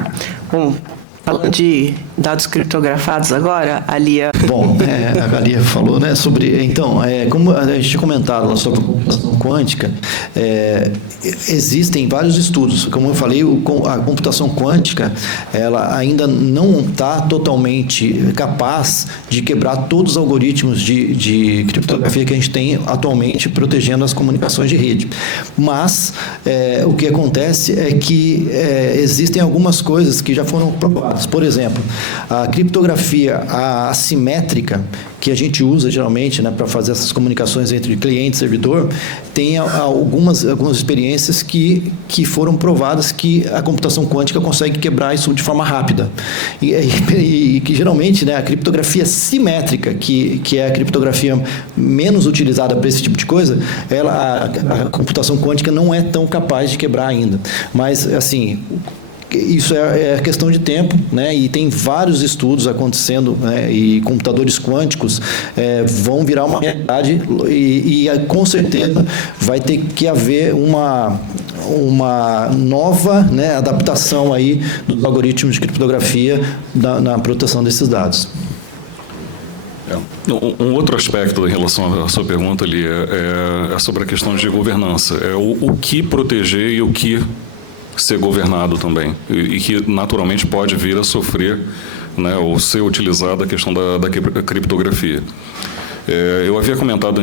Bom, falando de dados criptografados agora, a Lia... Bom, a Lia falou, né, sobre... Então, como a gente tinha comentado sobre a computação quântica, existem vários estudos. Como eu falei, a computação quântica, ela ainda não está totalmente capaz de quebrar todos os algoritmos de criptografia que a gente tem atualmente protegendo as comunicações de rede. Mas, o que acontece é que existem algumas coisas que já foram provadas. Por exemplo, a criptografia assimétrica, que a gente usa geralmente, né, para fazer essas comunicações entre cliente e servidor, tem algumas experiências que foram provadas que a computação quântica consegue quebrar isso de forma rápida. E que geralmente, né, a criptografia simétrica, que é a criptografia menos utilizada para esse tipo de coisa, a computação quântica não é tão capaz de quebrar ainda. Mas, assim... isso é questão de tempo, né? E tem vários estudos acontecendo, né? E computadores quânticos vão virar uma realidade e com certeza vai ter que haver uma nova, né, adaptação aí dos algoritmos de criptografia na proteção desses dados. Um outro aspecto em relação à sua pergunta ali é sobre a questão de governança. É o que proteger e o que ser governado também. E que, naturalmente, pode vir a sofrer, né, ou ser utilizada a questão da criptografia. Eu havia comentado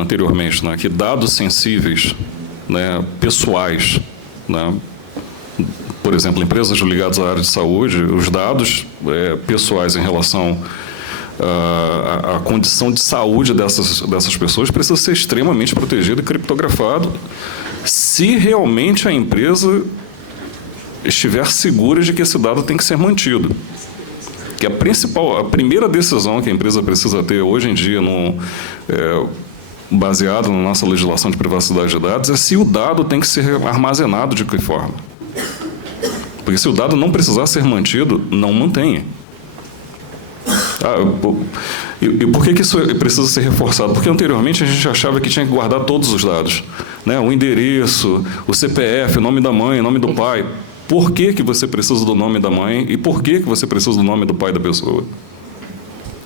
anteriormente, né, que dados sensíveis, né, pessoais, né, por exemplo, empresas ligadas à área de saúde, os dados pessoais em relação a condição de saúde dessas pessoas precisa ser extremamente protegida e criptografado se realmente a empresa estiver segura de que esse dado tem que ser mantido. Que a primeira decisão que a empresa precisa ter hoje em dia, baseado na nossa legislação de privacidade de dados, é se o dado tem que ser armazenado de que forma. Porque se o dado não precisar ser mantido, não mantenha. E por que isso precisa ser reforçado? Porque anteriormente a gente achava que tinha que guardar todos os dados, né? O endereço, o CPF, o nome da mãe, o nome do pai. Por que você precisa do nome da mãe e por que você precisa do nome do pai da pessoa?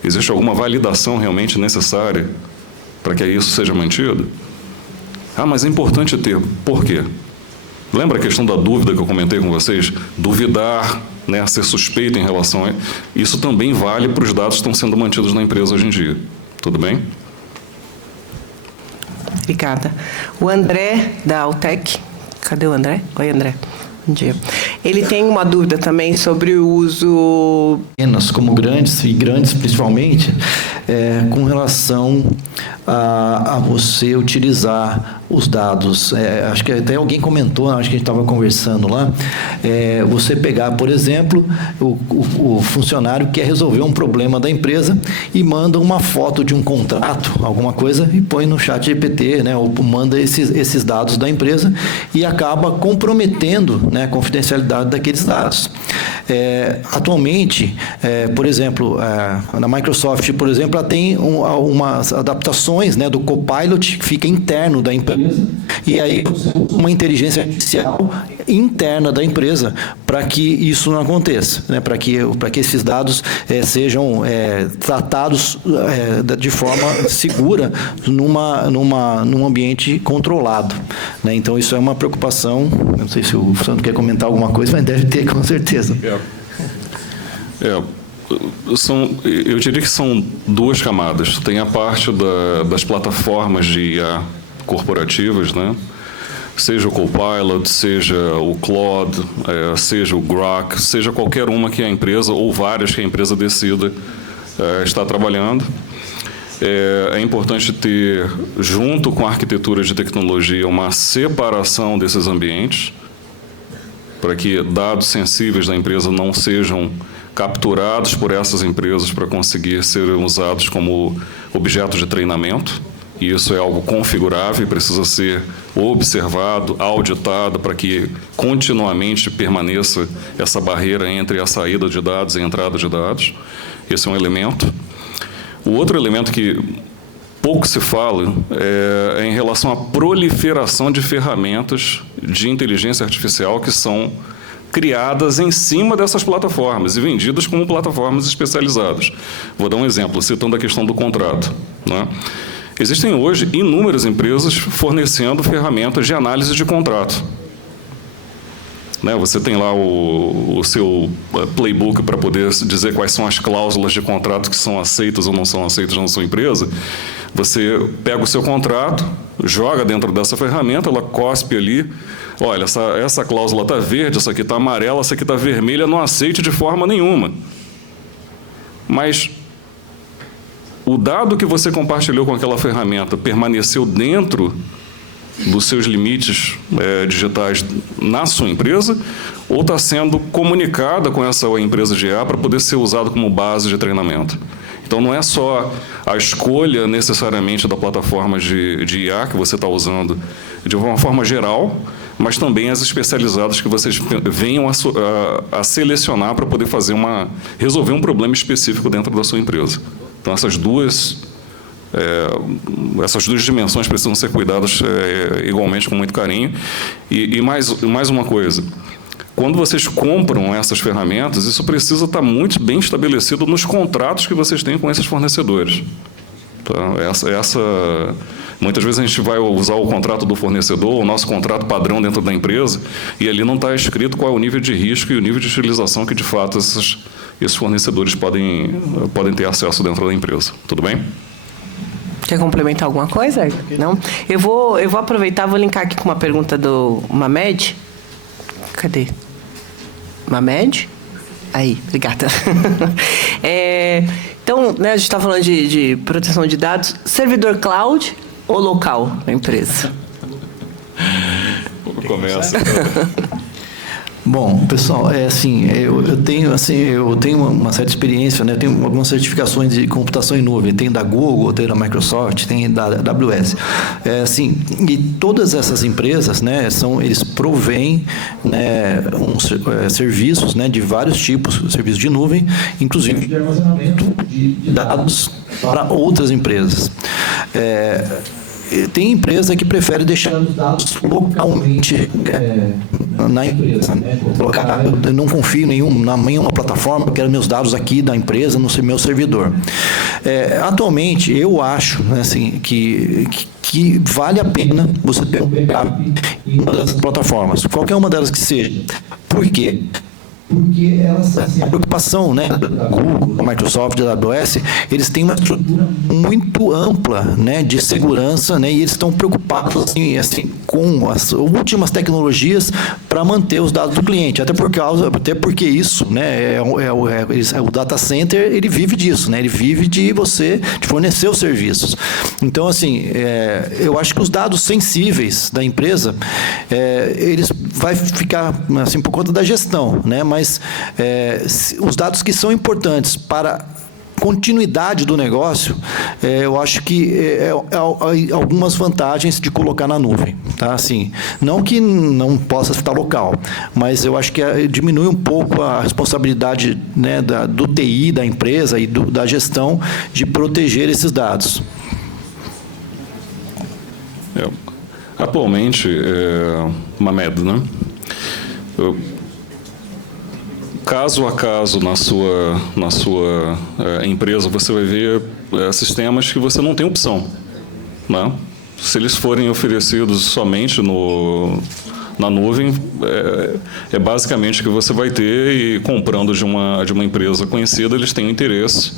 Existe alguma validação realmente necessária para que isso seja mantido? Mas é importante ter. Por quê? Lembra a questão da dúvida que eu comentei com vocês? Duvidar, né, ser suspeito em relação a... Isso também vale para os dados que estão sendo mantidos na empresa hoje em dia. Tudo bem? Obrigada. O André, da Altec. Cadê o André? Oi, André. Bom dia. Ele tem uma dúvida também sobre o uso... Pequenas como grandes, e grandes principalmente, com relação a você utilizar os dados. Acho que até alguém comentou, acho que a gente estava conversando lá, você pegar, por exemplo, o funcionário quer resolver um problema da empresa e manda uma foto de um contrato, alguma coisa, e põe no chat GPT, né, ou manda esses dados da empresa e acaba comprometendo, né, a confidencialidade daqueles dados. Atualmente, por exemplo, na Microsoft, por exemplo, ela tem umas adaptações, né, do Copilot que fica interno da empresa, e aí uma inteligência artificial interna da empresa para que isso não aconteça, né, para que esses dados sejam tratados de forma segura num ambiente controlado, né? Então isso é uma preocupação. Não sei se o Sandro quer comentar alguma coisa, mas deve ter, com certeza. Eu diria que são duas camadas. Tem a parte das plataformas de IA corporativas, né? Seja o Copilot, seja o Claude, seja o Grok, seja qualquer uma que a empresa, ou várias que a empresa decida estar trabalhando. É importante ter, junto com a arquitetura de tecnologia, uma separação desses ambientes, para que dados sensíveis da empresa não sejam capturados por essas empresas para conseguir serem usados como objetos de treinamento. E isso é algo configurável e precisa ser observado, auditado, para que continuamente permaneça essa barreira entre a saída de dados e a entrada de dados. Esse é um elemento. O outro elemento que pouco se fala é em relação à proliferação de ferramentas de inteligência artificial que são criadas em cima dessas plataformas e vendidas como plataformas especializadas. Vou dar um exemplo, citando a questão do contrato, né? Existem hoje inúmeras empresas fornecendo ferramentas de análise de contrato. Né? Você tem lá o seu playbook para poder dizer quais são as cláusulas de contrato que são aceitas ou não são aceitas na sua empresa. Você pega o seu contrato, joga dentro dessa ferramenta, ela cospe ali. Olha, essa cláusula está verde, essa aqui está amarela, essa aqui está vermelha, não aceite de forma nenhuma. Mas o dado que você compartilhou com aquela ferramenta permaneceu dentro dos seus limites digitais na sua empresa ou está sendo comunicada com essa empresa de IA para poder ser usado como base de treinamento? Então, não é só a escolha necessariamente da plataforma de IA que você está usando de uma forma geral, mas também as especializadas que vocês venham a selecionar para poder resolver um problema específico dentro da sua empresa. Então, essas duas dimensões precisam ser cuidadas igualmente com muito carinho. E mais uma coisa. Quando vocês compram essas ferramentas, isso precisa estar muito bem estabelecido nos contratos que vocês têm com esses fornecedores. Tá? Muitas vezes a gente vai usar o contrato do fornecedor, o nosso contrato padrão dentro da empresa, e ali não está escrito qual é o nível de risco e o nível de utilização que, de fato, esses fornecedores podem ter acesso dentro da empresa. Tudo bem? Quer complementar alguma coisa? Não? Eu vou aproveitar, vou linkar aqui com uma pergunta do Mamed. Cadê? Mamed? Aí, obrigada. Então, né, a gente está falando de proteção de dados. Servidor cloud ou local na empresa? Começa. Bom, pessoal, eu tenho uma certa experiência, né? Eu tenho algumas certificações de computação em nuvem, tenho da Google, tenho da Microsoft, tenho da AWS. E todas essas empresas, né, eles provêm, né, serviços, né, de vários tipos, serviços de nuvem, inclusive de armazenamento de dados para outras empresas. Tem empresa que prefere deixar os dados localmente na empresa, né? Eu não confio em nenhuma plataforma, eu quero meus dados aqui da empresa, no meu servidor. Atualmente, eu acho, né, assim, que vale a pena você ter um backup em uma dessas plataformas, qualquer uma delas que seja. Por quê? Porque a preocupação, né, da Google, da Microsoft, da AWS, eles têm uma estrutura muito ampla, né, de segurança, né, e eles estão preocupados assim, com as últimas tecnologias para manter os dados do cliente, até porque isso, né, o data center, ele vive disso, né, ele vive de fornecer os serviços. Então, assim, eu acho que os dados sensíveis da empresa, eles vai ficar assim por conta da gestão, né, mas os dados que são importantes para continuidade do negócio, eu acho que algumas vantagens de colocar na nuvem, tá? Assim, não que não possa estar local, mas eu acho que diminui um pouco a responsabilidade, né, do TI da empresa e da gestão de proteger esses dados. Atualmente, Mamed, né? Caso a caso na sua empresa, você vai ver sistemas que você não tem opção, né? Se eles forem oferecidos somente na nuvem, é basicamente o que você vai ter, e comprando de uma empresa conhecida, eles têm o interesse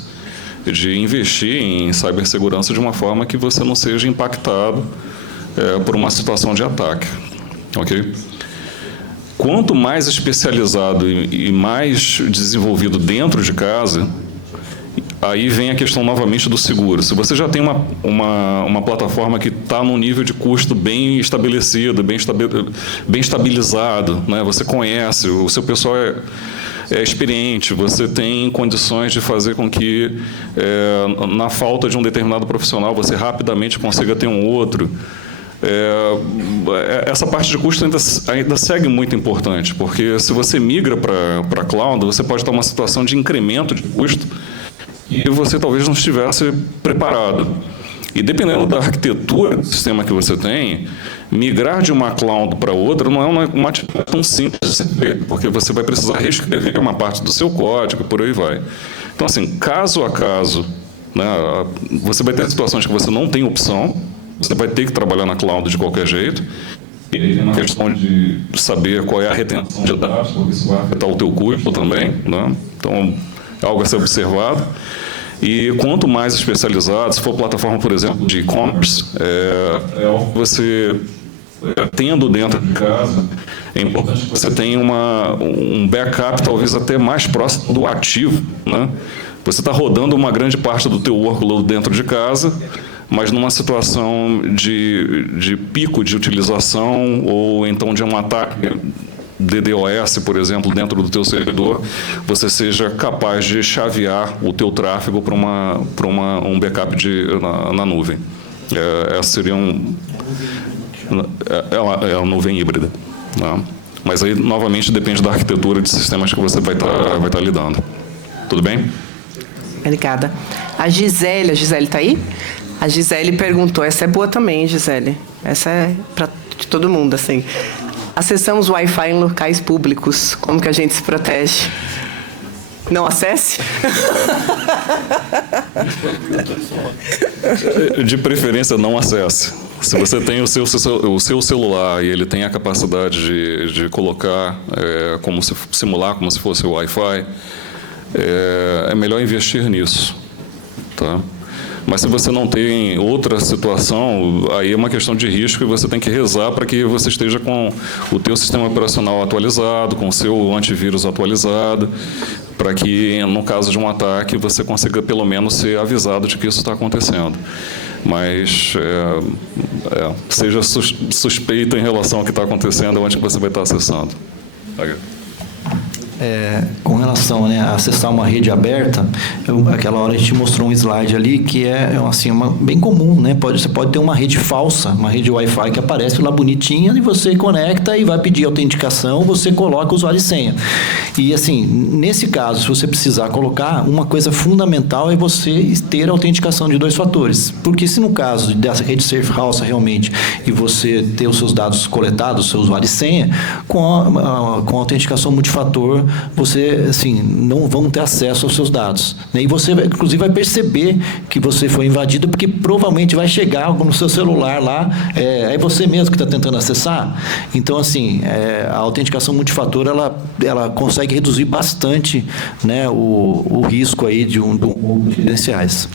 de investir em cibersegurança de uma forma que você não seja impactado por uma situação de ataque, ok? Quanto mais especializado e mais desenvolvido dentro de casa, aí vem a questão novamente do seguro. Se você já tem uma plataforma que está num nível de custo bem estabelecido, bem estabilizado, né? Você conhece, o seu pessoal é experiente, você tem condições de fazer com que, na falta de um determinado profissional, você rapidamente consiga ter um outro. Essa parte de custo ainda segue muito importante, porque se você migra para cloud, você pode estar numa situação de incremento de custo e você talvez não estivesse preparado. E dependendo da arquitetura do sistema que você tem, migrar de uma cloud para outra não é uma atividade tão simples de ser feita, porque você vai precisar reescrever uma parte do seu código e por aí vai. Então, assim, caso a caso, né, você vai ter situações que você não tem opção, você vai ter que trabalhar na cloud de qualquer jeito. E aí tem uma questão de saber qual é a retenção de dados, porque isso vai afetar o teu custo também, né? Então, é algo a ser observado. E quanto mais especializado, se for plataforma, por exemplo, de e-commerce, é algo que você, tendo dentro de casa, é importante que você tenha um backup talvez até mais próximo do ativo, né? Você está rodando uma grande parte do teu workload dentro de casa, mas numa situação de pico de utilização ou então de um ataque DDoS, por exemplo, dentro do teu servidor, você seja capaz de chavear o teu tráfego para um backup na nuvem. Essa seria a nuvem híbrida. Tá? Mas aí, novamente, depende da arquitetura de sistemas que você vai estar lidando. Tudo bem? Obrigada. A Gisele está aí? A Gisele perguntou, essa é boa também, Gisele. Essa é para todo mundo, assim. Acessamos o Wi-Fi em locais públicos. Como que a gente se protege? Não acesse? De preferência, não acesse. Se você tem o seu celular e ele tem a capacidade de colocar, simular como se fosse o Wi-Fi, é melhor investir nisso. Tá? Mas se você não tem outra situação, aí é uma questão de risco e você tem que rezar para que você esteja com o teu sistema operacional atualizado, com o seu antivírus atualizado, para que, no caso de um ataque, você consiga pelo menos ser avisado de que isso está acontecendo. Mas seja suspeito em relação ao que está acontecendo, onde você vai estar acessando. Com relação a acessar uma rede aberta, aquela hora a gente mostrou um slide ali que é assim, bem comum, né? Você pode ter uma rede falsa, uma rede Wi-Fi que aparece lá bonitinha e você conecta e vai pedir autenticação, você coloca usuário e senha. E assim, nesse caso, se você precisar colocar, uma coisa fundamental é você ter a autenticação de 2 fatores. Porque se no caso dessa rede ser falsa realmente e você ter os seus dados coletados, seu usuário e senha, com a autenticação multifator, você, assim, não vão ter acesso aos seus dados. E você, inclusive, vai perceber que você foi invadido, porque provavelmente vai chegar algo no seu celular lá, é você mesmo que está tentando acessar. Então, assim, a autenticação multifator, ela consegue reduzir bastante, né, o risco aí de roubo de credenciais.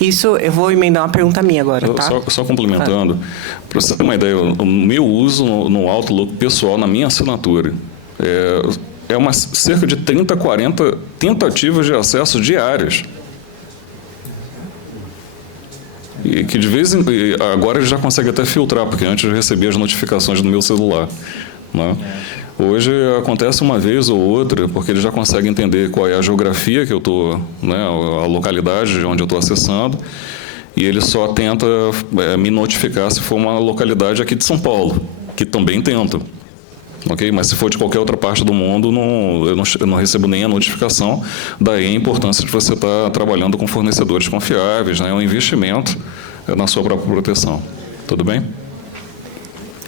Isso, eu vou emendar uma pergunta minha agora, tá? Só complementando, para você ter uma ideia, o meu uso no Outlook pessoal, na minha assinatura, cerca de 30, 40 tentativas de acesso diárias. E que de vez em quando, agora ele já consegue até filtrar, porque antes eu recebia as notificações no meu celular. Né? Hoje acontece uma vez ou outra, porque ele já consegue entender qual é a geografia que eu estou, né, a localidade onde eu estou acessando, e ele só tenta me notificar se for uma localidade aqui de São Paulo, que também tento. Okay? Mas se for de qualquer outra parte do mundo, eu não recebo nem a notificação. Daí a importância de você estar trabalhando com fornecedores confiáveis, né? É um investimento na sua própria proteção. Tudo bem?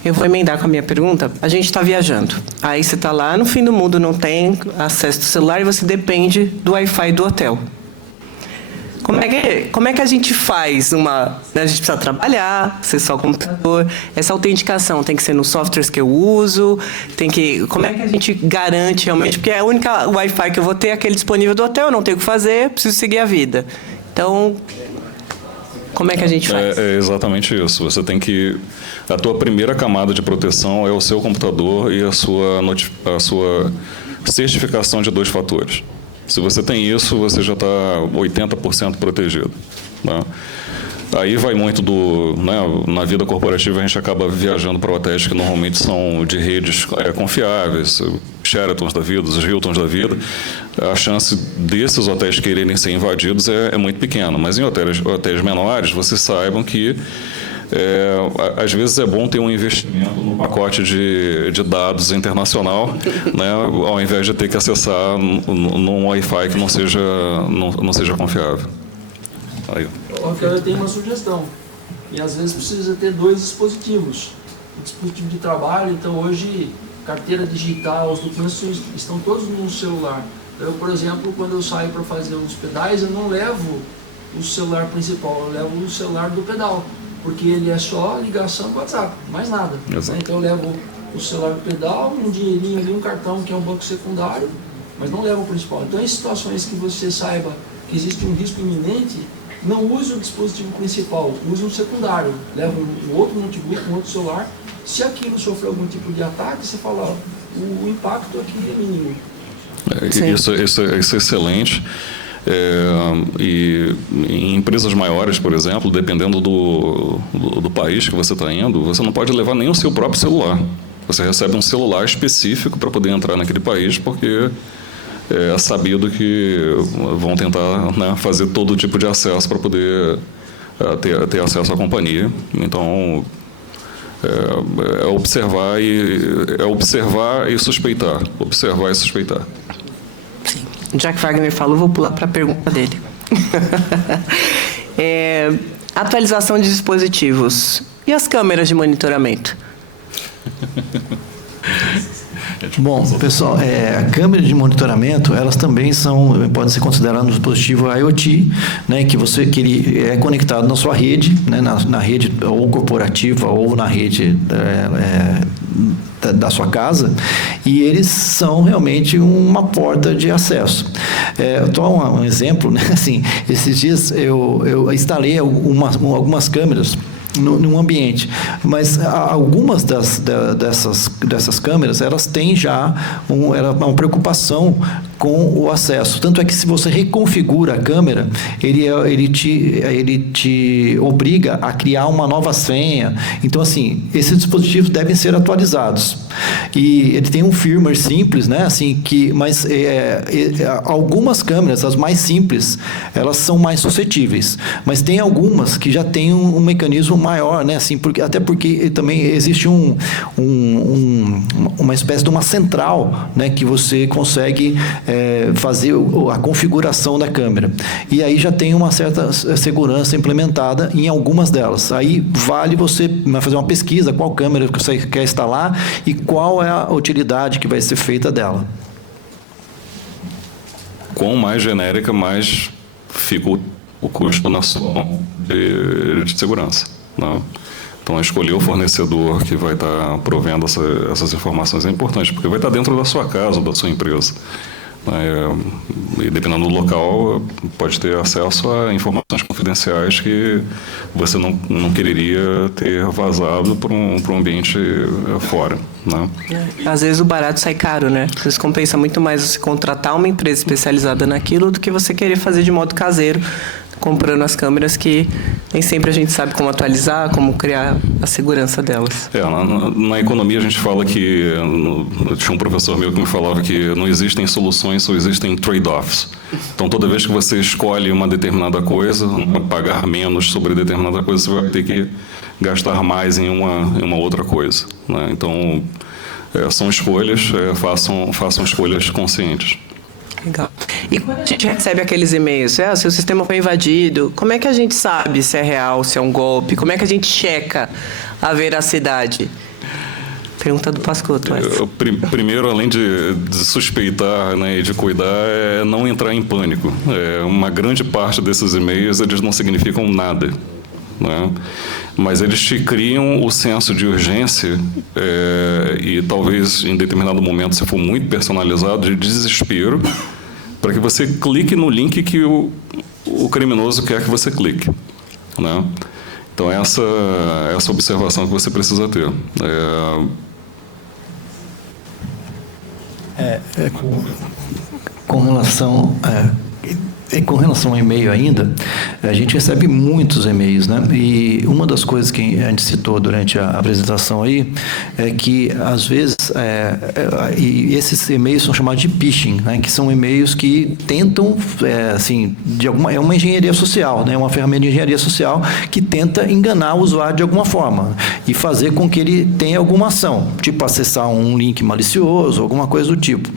Eu vou emendar com a minha pergunta. A gente está viajando. Aí você está lá no fim do mundo, não tem acesso ao celular e você depende do Wi-Fi do hotel. Como é que a gente faz a gente precisa trabalhar, acessar o computador, essa autenticação tem que ser nos softwares que eu uso, como é que a gente garante realmente, porque a única Wi-Fi que eu vou ter é aquele disponível do hotel, eu não tenho o que fazer, preciso seguir a vida. Então, como é que a gente faz? É exatamente isso. Você tem que... A tua primeira camada de proteção é o seu computador e a sua certificação de 2 fatores. Se você tem isso, você já está 80% protegido. Né? Aí vai muito na vida corporativa, a gente acaba viajando para hotéis que normalmente são de redes confiáveis, Sheratons da vida, os Hiltons da vida. A chance desses hotéis quererem ser invadidos é muito pequena. Mas em hotéis menores, vocês saibam que às vezes é bom ter um investimento no pacote de dados internacional, né, ao invés de ter que acessar num Wi-Fi que não seja confiável. Aí. Eu tenho uma sugestão. E às vezes precisa ter 2 dispositivos. O dispositivo de trabalho, então hoje, carteira digital, os documentos estão todos no celular. Eu, por exemplo, quando eu saio para fazer os pedais, eu não levo o celular principal, eu levo o celular do pedal. Porque ele é só ligação com o WhatsApp, mais nada. Exato. Então eu levo o celular do pedal, um dinheirinho ali, um cartão que é um banco secundário, mas não levo o principal. Então em situações que você saiba que existe um risco iminente, não use o dispositivo principal, use um secundário. Leva um outro notebook, um outro celular. Se aquilo sofrer algum tipo de ataque, você fala, o impacto aqui é mínimo. Isso é excelente. E em empresas maiores, por exemplo, dependendo do país que você está indo, você não pode levar nem o seu próprio celular. Você recebe um celular específico para poder entrar naquele país, porque é sabido que vão tentar, né, fazer todo tipo de acesso para poder ter acesso à companhia. Então, É observar e suspeitar. Observar e suspeitar. Sim. Já que Wagner falou, vou pular para a pergunta dele. Atualização de dispositivos. E as câmeras de monitoramento? Bom, pessoal, a câmera de monitoramento, elas também podem ser consideradas um dispositivo IoT, né, que ele é conectado na sua rede, né, na rede ou corporativa ou na rede da sua casa, e eles são realmente uma porta de acesso. Estou um exemplo, né, assim, esses dias eu instalei algumas câmeras no ambiente, mas algumas dessas câmeras, elas têm já uma preocupação com o acesso. Tanto é que se você reconfigura a câmera, ele te obriga a criar uma nova senha. Então, assim, esses dispositivos devem ser atualizados. E ele tem um firmware simples, né? Assim, mas algumas câmeras, as mais simples, elas são mais suscetíveis. Mas tem algumas que já têm um mecanismo maior, né? Assim, até porque também existe uma espécie de uma central, né? Que você consegue fazer a configuração da câmera. E aí já tem uma certa segurança implementada em algumas delas. Aí vale você fazer uma pesquisa, qual câmera que você quer instalar e qual é a utilidade que vai ser feita dela. Quanto mais genérica, mais fica o custo na sua de segurança, né? Então, escolher o fornecedor que vai estar provendo essas informações é importante, porque vai estar dentro da sua casa, da sua empresa. E dependendo do local, pode ter acesso a informações confidenciais que você não quereria ter vazado para um ambiente fora, né? Às vezes o barato sai caro, né? Às vezes compensa muito mais você contratar uma empresa especializada naquilo do que você querer fazer de modo caseiro, comprando as câmeras que nem sempre a gente sabe como atualizar, como criar a segurança delas. Na economia a gente fala que... Tinha um professor meu que me falava que não existem soluções, só existem trade-offs. Então, toda vez que você escolhe uma determinada coisa, pagar menos sobre determinada coisa, você vai ter que gastar mais em uma outra coisa, né? Então, são escolhas, façam escolhas conscientes. Legal. E quando a gente recebe aqueles e-mails, seu sistema foi invadido, como é que a gente sabe se é real, se é um golpe? Como é que a gente checa a veracidade? Pergunta do Pascotto. Primeiro, além de suspeitar, né, e de cuidar, é não entrar em pânico. Uma grande parte desses e-mails, eles não significam nada, né? Mas eles te criam o senso de urgência e talvez em determinado momento, se for muito personalizado, de desespero, para que você clique no link que o criminoso quer que você clique, né? Então essa observação que você precisa ter. Com relação ao e-mail ainda, a gente recebe muitos e-mails, né? E uma das coisas que a gente citou durante a apresentação aí é que, às vezes, e esses e-mails são chamados de phishing, né? Que são e-mails que tentam, assim, é uma engenharia social, né? Uma ferramenta de engenharia social que tenta enganar o usuário de alguma forma e fazer com que ele tenha alguma ação, tipo acessar um link malicioso, alguma coisa do tipo.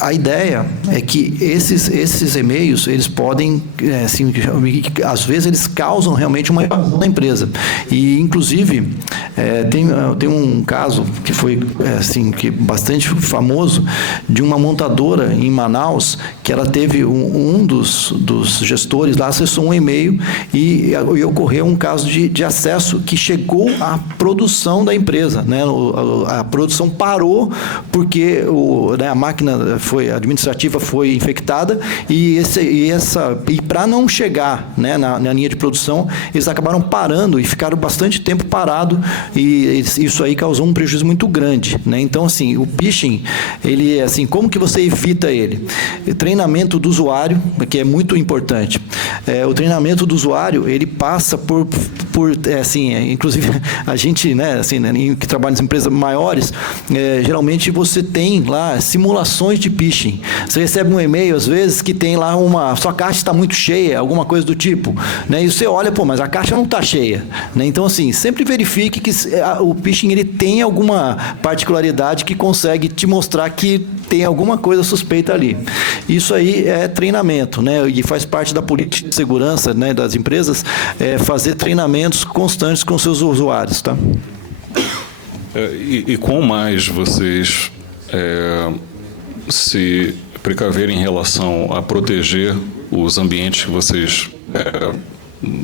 A ideia é que esses e-mails, eles podem, assim, às vezes eles causam realmente uma invasão da empresa. E, inclusive, tem um caso que foi assim, que bastante famoso, de uma montadora em Manaus, que ela teve um dos gestores lá, acessou um e-mail e ocorreu um caso de acesso que chegou à produção da empresa, né? A produção parou porque a máquina administrativa foi infectada e para não chegar, né, na linha de produção, eles acabaram parando e ficaram bastante tempo parado e isso aí causou um prejuízo muito grande, né? Então, assim, o phishing, ele, assim, como que você evita ele? Treinamento do usuário, que é muito importante. O treinamento do usuário, ele passa por inclusive a gente, né, assim, né, que trabalha nas empresas maiores, geralmente você tem lá simulações de phishing. Você recebe um e-mail às vezes que tem lá sua caixa está muito cheia, alguma coisa do tipo, né? E você olha, mas a caixa não está cheia, né? Então assim, sempre verifique que o phishing ele tem alguma particularidade que consegue te mostrar que tem alguma coisa suspeita ali. Isso aí é treinamento, né? E faz parte da política de segurança, né, das empresas, fazer treinamentos constantes com seus usuários, tá? E quão mais vocês se precaverem em relação a proteger os ambientes que vocês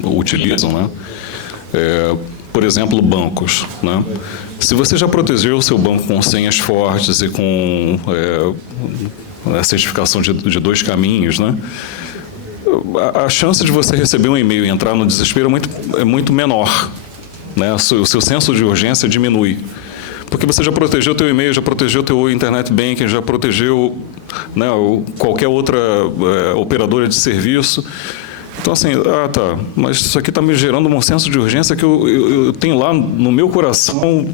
utilizam, né? Por exemplo, bancos, né? Se você já protegeu o seu banco com senhas fortes e com a certificação de 2 caminhos, né? A chance de você receber um e-mail e entrar no desespero é muito menor, né? O seu senso de urgência diminui. Porque você já protegeu o teu e-mail, já protegeu o teu internet banking, já protegeu, né, qualquer outra operadora de serviço. Então, assim, tá, mas isso aqui está me gerando um senso de urgência que eu tenho lá no meu coração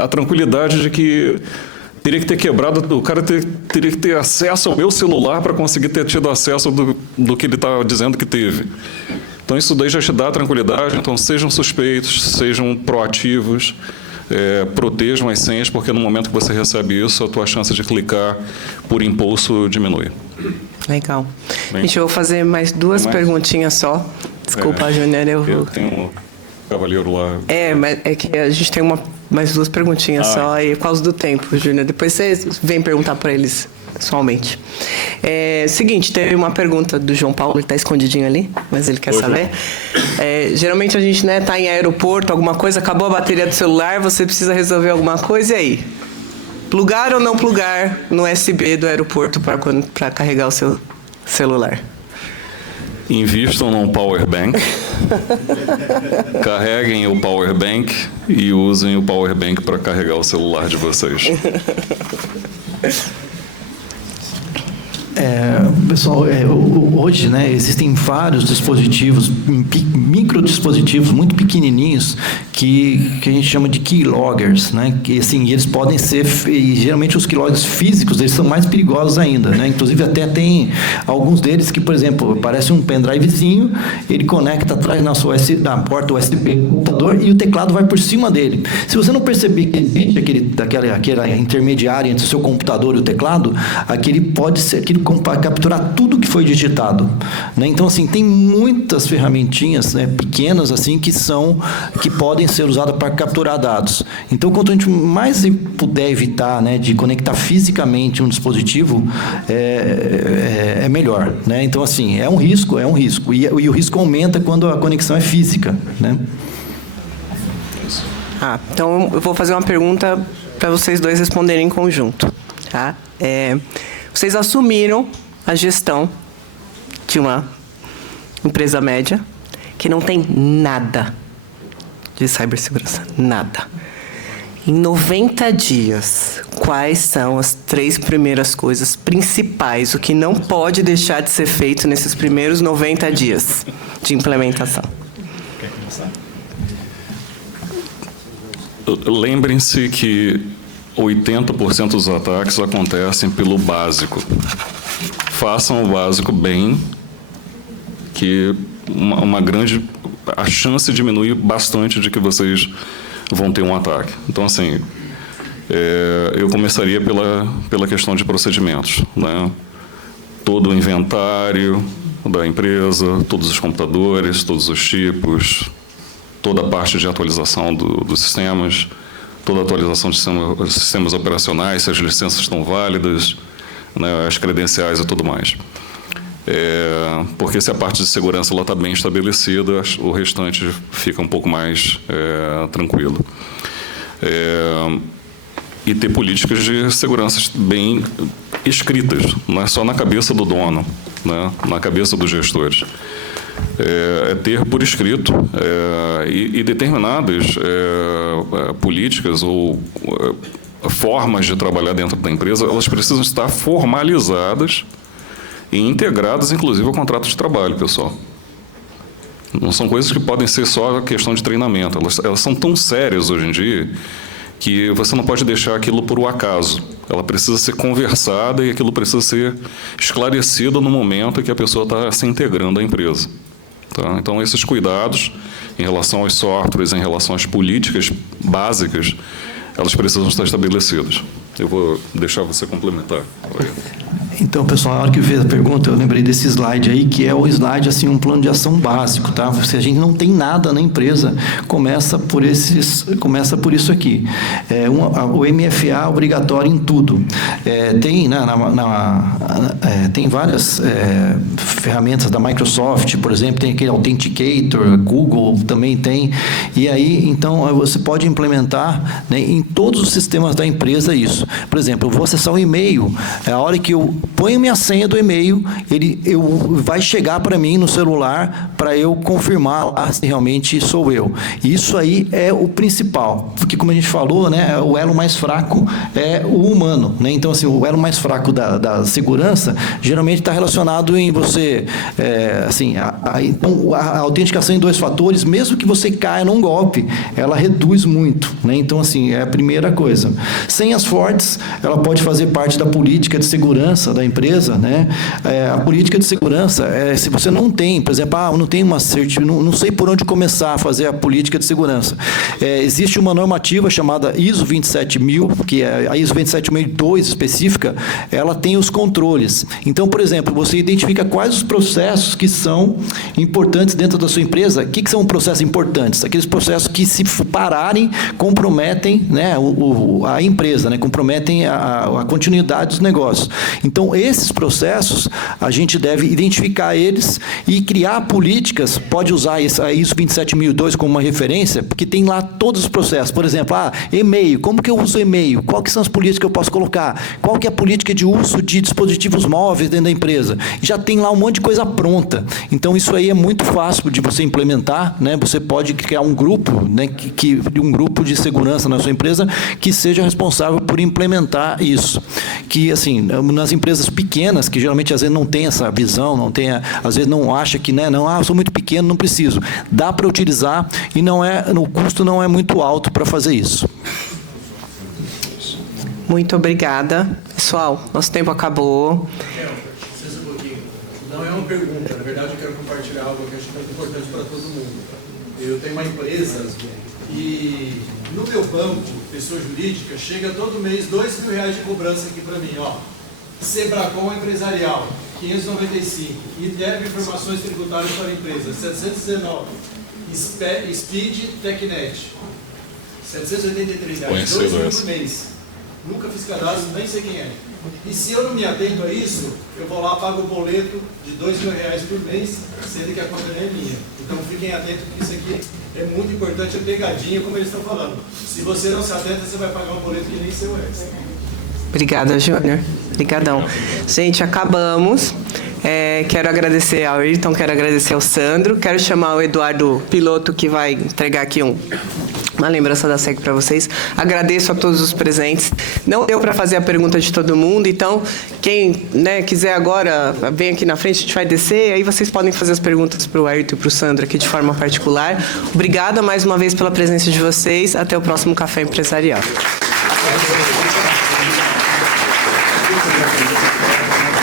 a tranquilidade de que teria que ter quebrado, o cara teria que ter acesso ao meu celular para conseguir ter tido acesso do que ele está dizendo que teve. Então, isso daí já te dá tranquilidade. Então, sejam suspeitos, sejam proativos, protejam as senhas, porque no momento que você recebe isso, a tua chance de clicar por impulso diminui. Legal. Gente, eu vou fazer mais 2 perguntinhas só. Desculpa, Júnior. Eu tenho um cavaleiro lá. Mas é que a gente tem mais 2 perguntinhas só, e por causa do tempo, Júnior. Depois você vem perguntar para eles pessoalmente. Seguinte, teve uma pergunta do João Paulo, ele está escondidinho ali, mas ele quer saber. Geralmente a gente está em aeroporto, alguma coisa, acabou a bateria do celular, você precisa resolver alguma coisa, e aí? Plugar ou não plugar no USB do aeroporto para carregar o seu celular? Invistam num power bank, carreguem o power bank e usem o power bank para carregar o celular de vocês. Pessoal, hoje, né, existem vários dispositivos, microdispositivos muito pequenininhos que a gente chama de keyloggers, né, que assim, eles podem ser, e geralmente os keyloggers físicos, eles são mais perigosos ainda, né, inclusive até tem alguns deles que, por exemplo, parece um pendrivezinho, ele conecta atrás na porta USB do computador e o teclado vai por cima dele. Se você não perceber que existe aquela intermediária entre o seu computador e o teclado, aquele capturar tudo que foi digitado, né? Então, assim, tem muitas ferramentinhas, né, pequenas assim que podem ser usadas para capturar dados. Então, quanto a gente mais puder evitar, né, de conectar fisicamente um dispositivo, é melhor, né? Então, assim, é um risco e o risco aumenta quando a conexão é física, né? Então eu vou fazer uma pergunta para vocês dois responderem em conjunto, tá? Vocês assumiram a gestão de uma empresa média que não tem nada de cibersegurança, nada. Em 90 dias, quais são as 3 primeiras coisas principais, o que não pode deixar de ser feito nesses primeiros 90 dias de implementação? Quer começar? Lembrem-se que 80% dos ataques acontecem pelo básico. Façam o básico bem, que a chance diminui bastante de que vocês vão ter um ataque. Então, assim, eu começaria pela questão de procedimentos, né? Todo o inventário da empresa, todos os computadores, todos os tipos, toda a parte de atualização dos sistemas, toda a atualização de sistemas operacionais, se as licenças estão válidas, né, as credenciais e tudo mais. Porque se a parte de segurança está bem estabelecida, o restante fica um pouco mais tranquilo. E ter políticas de segurança bem escritas, não é só na cabeça do dono, né, na cabeça dos gestores. Ter por escrito e determinadas políticas ou formas de trabalhar dentro da empresa, elas precisam estar formalizadas e integradas, inclusive, ao contrato de trabalho, pessoal. Não são coisas que podem ser só questão de treinamento. Elas são tão sérias hoje em dia que você não pode deixar aquilo por um acaso. Ela precisa ser conversada e aquilo precisa ser esclarecido no momento em que a pessoa está se integrando à empresa. Tá? Então, esses cuidados em relação aos softwares, em relação às políticas básicas, elas precisam estar estabelecidas. Eu vou deixar você complementar. Então, pessoal, na hora que eu fiz a pergunta, eu lembrei desse slide aí, que é o slide, assim, um plano de ação básico, tá? Se a gente não tem nada na empresa, começa por isso aqui. O MFA obrigatório em tudo. Tem, né, tem várias ferramentas da Microsoft, por exemplo, tem aquele Authenticator, Google também tem, e aí, então, você pode implementar, né, em todos os sistemas da empresa isso. Por exemplo, eu vou acessar um e-mail, a hora que eu ponho minha senha do e-mail, vai chegar para mim no celular para eu confirmar lá se realmente sou eu. Isso aí é o principal, porque como a gente falou, né, o elo mais fraco é o humano, né? Então, assim, o elo mais fraco da segurança geralmente está relacionado em você, então, a autenticação em 2 fatores, mesmo que você caia num golpe, ela reduz muito, né? Então, assim, é a primeira coisa. Senhas fortes, ela pode fazer parte da política de segurança da empresa, né? A política de segurança, se você não tem, por exemplo, não tem uma não sei por onde começar a fazer a política de segurança. Existe uma normativa chamada ISO 27000, que é a ISO 27002 específica, ela tem os controles. Então, por exemplo, você identifica quais os processos que são importantes dentro da sua empresa. O que são processos importantes? Aqueles processos que, se pararem, comprometem, né, a empresa, né, comprometem a continuidade dos negócios. Então, esses processos, a gente deve identificar eles e criar políticas. Pode usar a ISO 27002 como uma referência, porque tem lá todos os processos. Por exemplo, e-mail. Como que eu uso e-mail? Quais que são as políticas que eu posso colocar? Qual que é a política de uso de dispositivos móveis dentro da empresa? Já tem lá um monte de coisa pronta. Então, isso aí é muito fácil de você implementar, né? Você pode criar um grupo, né, um grupo de segurança na sua empresa que seja responsável por implementar isso. Que, assim, nas empresas pequenas, que geralmente às vezes não tem essa visão, às vezes não acha que, né, eu sou muito pequeno, não preciso. Dá para utilizar e o custo não é muito alto para fazer isso. Muito obrigada. Pessoal, nosso tempo acabou. Licença um pouquinho. Não é uma pergunta, na verdade eu quero compartilhar algo que eu acho muito importante para todo mundo. Eu tenho uma empresa e no meu banco, pessoa jurídica, chega todo mês R$2.000 de cobrança aqui para mim, Sebracom empresarial, 595, e deve informações tributárias para a empresa, 719, Speed Tecnet, R$783, R$2.000 por mês. Nunca fiz cadastro, nem sei quem é. E se eu não me atento a isso, eu vou lá, pago o boleto de R$2.000 por mês, sendo que a conta nem é minha. Então fiquem atentos, porque isso aqui é muito importante, é pegadinha, como eles estão falando. Se você não se atenta, você vai pagar um boleto que nem seu é. Obrigada, Júnior. Obrigadão. Gente, acabamos. Quero agradecer ao Ayrton, quero agradecer ao Sandro, quero chamar o Eduardo Piloto, que vai entregar aqui uma lembrança da SEC para vocês. Agradeço a todos os presentes. Não deu para fazer a pergunta de todo mundo, então, quem, né, quiser agora, vem aqui na frente, a gente vai descer, aí vocês podem fazer as perguntas para o Ayrton e para o Sandro aqui de forma particular. Obrigada mais uma vez pela presença de vocês. Até o próximo Café Empresarial.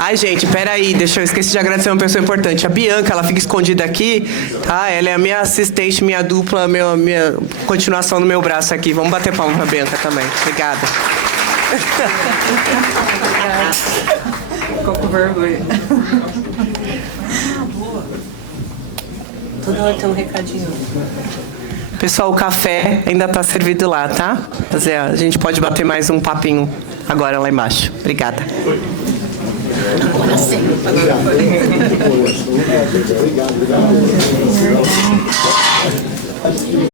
Ai, gente, peraí, eu esqueci de agradecer uma pessoa importante. A Bianca, ela fica escondida aqui, tá? Ela é a minha assistente, minha dupla, minha continuação no meu braço aqui. Vamos bater palma pra Bianca também. Obrigada. Ficou com vergonha. Toda hora tem um recadinho. Pessoal, o café ainda está servido lá, tá? A gente pode bater mais um papinho agora lá embaixo. Obrigada. Obrigado.